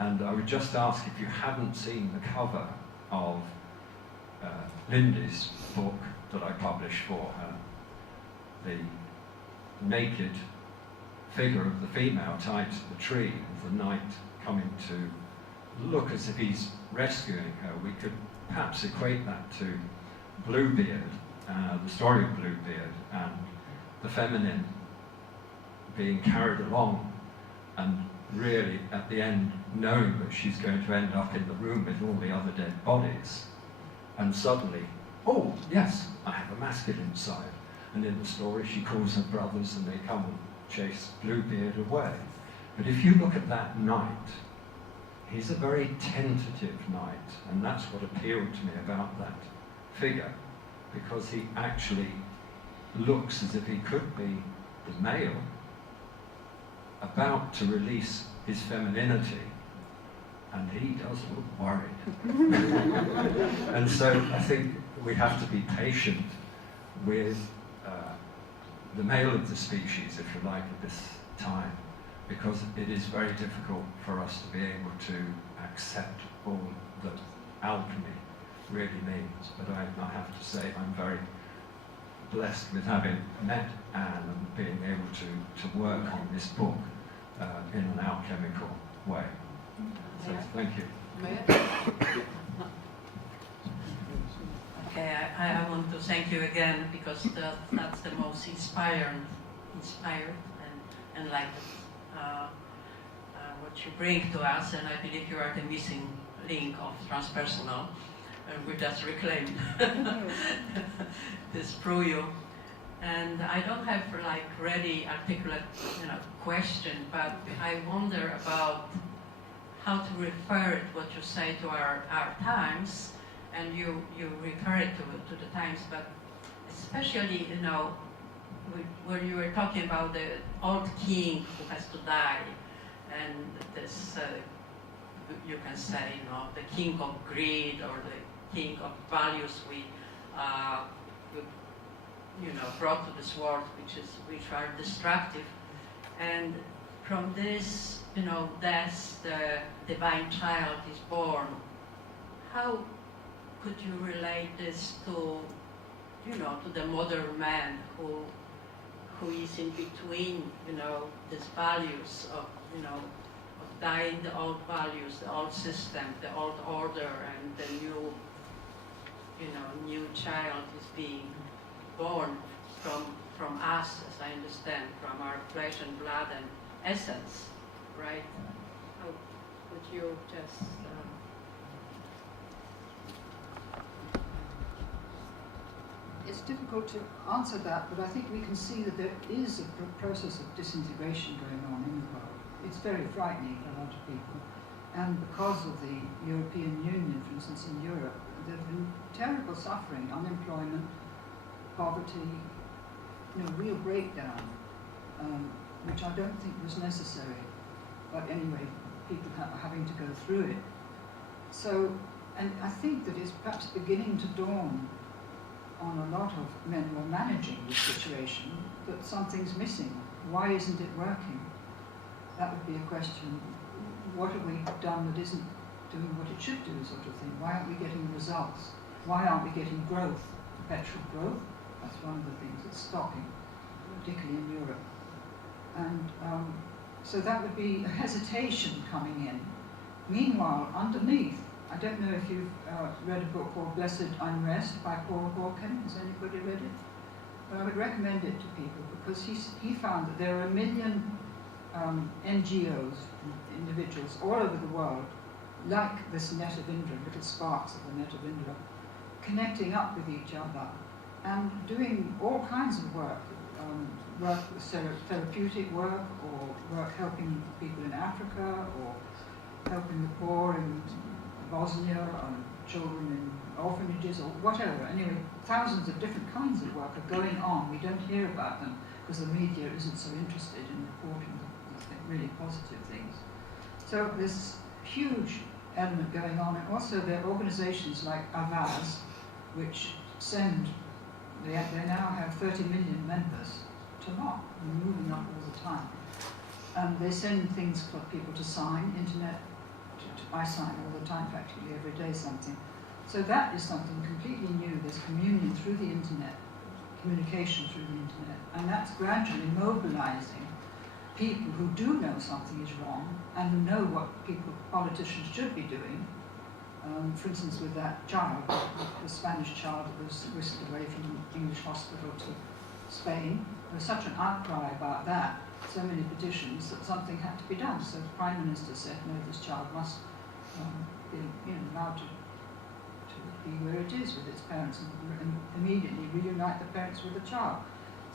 And I would just ask, if you haven't seen the cover of Lindy's book that I published for her, the naked figure of the female tied to the tree, with the knight coming to look as if he's rescuing her, we could perhaps equate that to Bluebeard, the story of Bluebeard, and the feminine being carried along, and really at the end knowing that she's going to end up in the room with all the other dead bodies, and suddenly, oh yes, I have a masculine side. And in the story she calls her brothers and they come and chase Bluebeard away. But if you look at that knight, he's a very tentative knight, and that's what appealed to me about that figure, because he actually looks as if he could be the male about to release his femininity, and he does look worried. And so I think we have to be patient with the male of the species, if you like, at this time, because it is very difficult for us to be able to accept all that alchemy really means. But I have to say I'm very blessed with having met Anne and being able to work on this book in an alchemical way. So thank you. Okay, I want to thank you again, because that's the most inspired and enlightened what you bring to us, and I believe you are the missing link of transpersonal, and we just reclaim this through you. And I don't have like ready articulate question, but I wonder about how to refer it, what you say to our times, and you refer it to the times, but especially, when you were talking about the old king who has to die, and this, you can say, the king of greed, or the king of values we brought to this world, which are destructive. And from this, death, the divine child is born. How could you relate this to, to the modern man who is in between, these values of, of dying the old values, the old system, the old order, and the new, new child is being born from us, as I understand, from our flesh and blood and essence, right? How would you just... It's difficult to answer that, but I think we can see that there is a process of disintegration going on in the world. It's very frightening for a lot of people. And because of the European Union, for instance, in Europe, there have been terrible suffering, unemployment, poverty, real breakdown, which I don't think was necessary. But anyway, people having to go through it. So, and I think that it's perhaps beginning to dawn on a lot of men who are managing this situation that something's missing. Why isn't it working? that would be a question. What have we done that isn't doing what it should do, sort of thing? Why aren't we getting results? Why aren't we getting growth, perpetual growth? That's one of the things that's stopping, particularly in Europe. And so that would be a hesitation coming in. Meanwhile, underneath, I don't know if you've read a book called Blessed Unrest by Paul Hawken. Has anybody read it? Well, I would recommend it to people because he found that there are 1 million NGOs, individuals all over the world, like this net of Indra, little sparks of the net of Indra, connecting up with each other and doing all kinds of work, work with therapeutic work, or work helping people in Africa, or helping the poor in Bosnia, or children in orphanages, or whatever. Anyway, thousands of different kinds of work are going on. We don't hear about them because the media isn't so interested in reporting the really positive things. So there's huge element going on, and also there are organizations like Avaz, which send, they now have 30 million members. It's a lot, they're moving up all the time. They send things for people to sign, internet, I sign all the time, practically every day something. So that is something completely new, there's communion through the internet, communication through the internet, and that's gradually mobilizing people who do know something is wrong and who know what politicians should be doing. For instance, with that child, the Spanish child that was whisked away from an English hospital to Spain, there was such an outcry about that, so many petitions, that something had to be done. So the Prime Minister said, no, this child must be allowed to be where it is with its parents, and immediately reunite the parents with the child.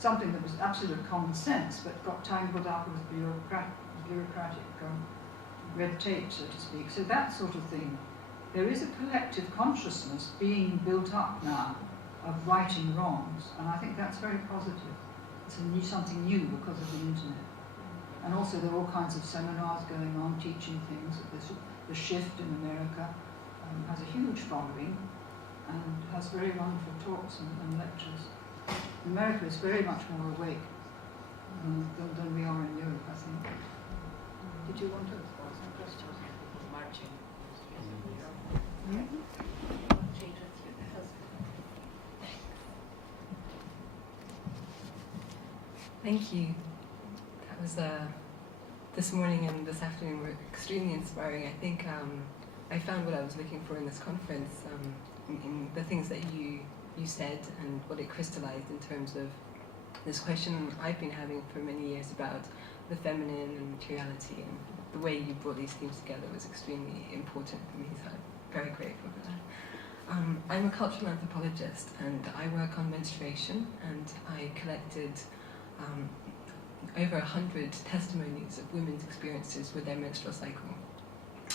Something that was absolute common sense, but got tangled up with bureaucratic red tape, so to speak. So that sort of thing. There is a collective consciousness being built up now of righting wrongs, and I think that's very positive. It's something new because of the internet. And also there are all kinds of seminars going on, teaching things. The Shift in America has a huge following and has very wonderful talks and lectures. America is very much more awake than we are in Europe, I think. Did you want to ask some questions? Marching. Thank you. That was this morning and this afternoon were extremely inspiring. I think I found what I was looking for in this conference in the things that you said and what it crystallized in terms of this question I've been having for many years about the feminine and materiality, and the way you brought these themes together was extremely important for me, so I'm very grateful for that. I'm a cultural anthropologist and I work on menstruation, and I collected over 100 testimonies of women's experiences with their menstrual cycle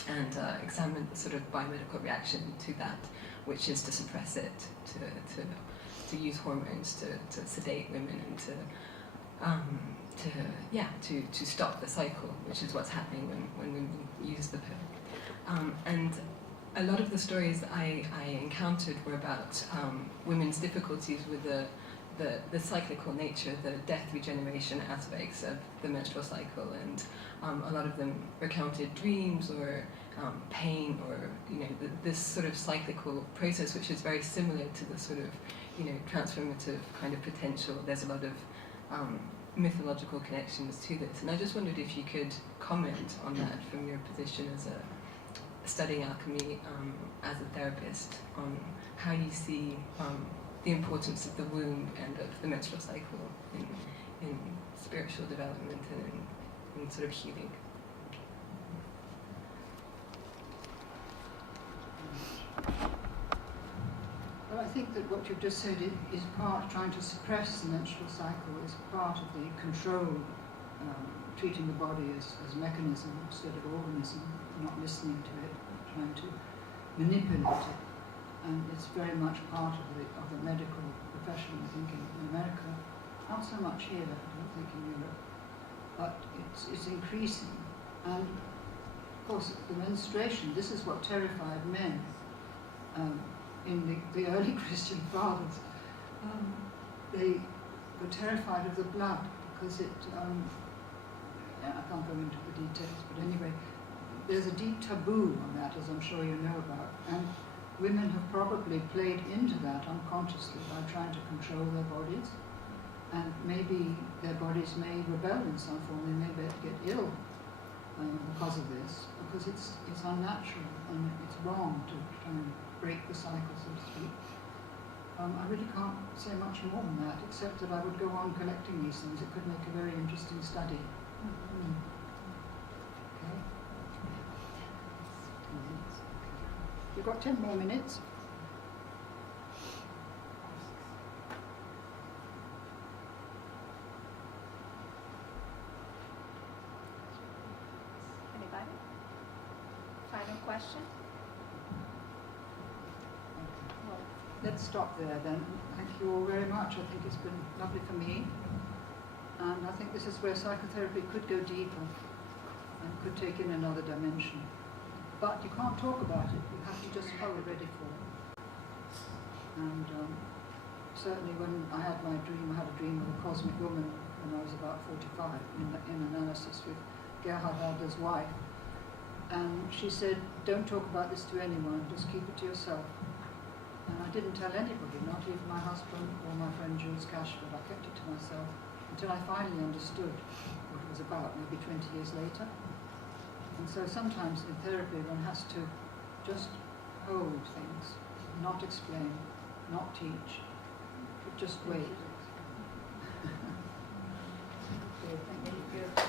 and examined the sort of biomedical reaction to that, which is to suppress it, to use hormones to sedate women and to stop the cycle, which is what's happening when women use the pill. And a lot of the stories I encountered were about women's difficulties with the cyclical nature, the death regeneration aspects of the menstrual cycle, and a lot of them recounted dreams or pain, or this sort of cyclical process, which is very similar to the sort of transformative kind of potential. There's a lot of mythological connections to this, and I just wondered if you could comment on that from your position as studying alchemy as a therapist, on how you see the importance of the womb and of the menstrual cycle in spiritual development and in sort of healing. Well, I think that what you've just said is part, trying to suppress the menstrual cycle is part of the control, treating the body as mechanism instead of organism, not listening to it, trying to manipulate it. And it's very much part of the medical profession, I think, in America. Not so much here, I don't think, in Europe. But it's increasing. And, of course, the menstruation, this is what terrified men. In the early Christian fathers, they were terrified of the blood because it I can't go into the details, but anyway, there's a deep taboo on that, as I'm sure you know about, and women have probably played into that unconsciously by trying to control their bodies, and maybe their bodies may rebel in some form, they may get ill because of this, because it's unnatural and it's wrong to try and break the cycle, so to speak. I really can't say much more than that, except that I would go on collecting these things. It could make a very interesting study. Okay. You've got 10 more minutes. Anybody? Final question? Well, let's stop there then. Thank you all very much. I think it's been lovely for me. And I think this is where psychotherapy could go deeper and could take in another dimension. But you can't talk about it. You have to just hold it ready for it. And certainly when I had my dream, I had a dream of a cosmic woman when I was about 45 in analysis with Gerhard Adler's wife. And she said, don't talk about this to anyone, just keep it to yourself. And I didn't tell anybody, not even my husband or my friend Jules Cashford. I kept it to myself until I finally understood what it was about, maybe 20 years later. And so sometimes in therapy one has to just hold things, not explain, not teach, but just wait. Okay, thank you.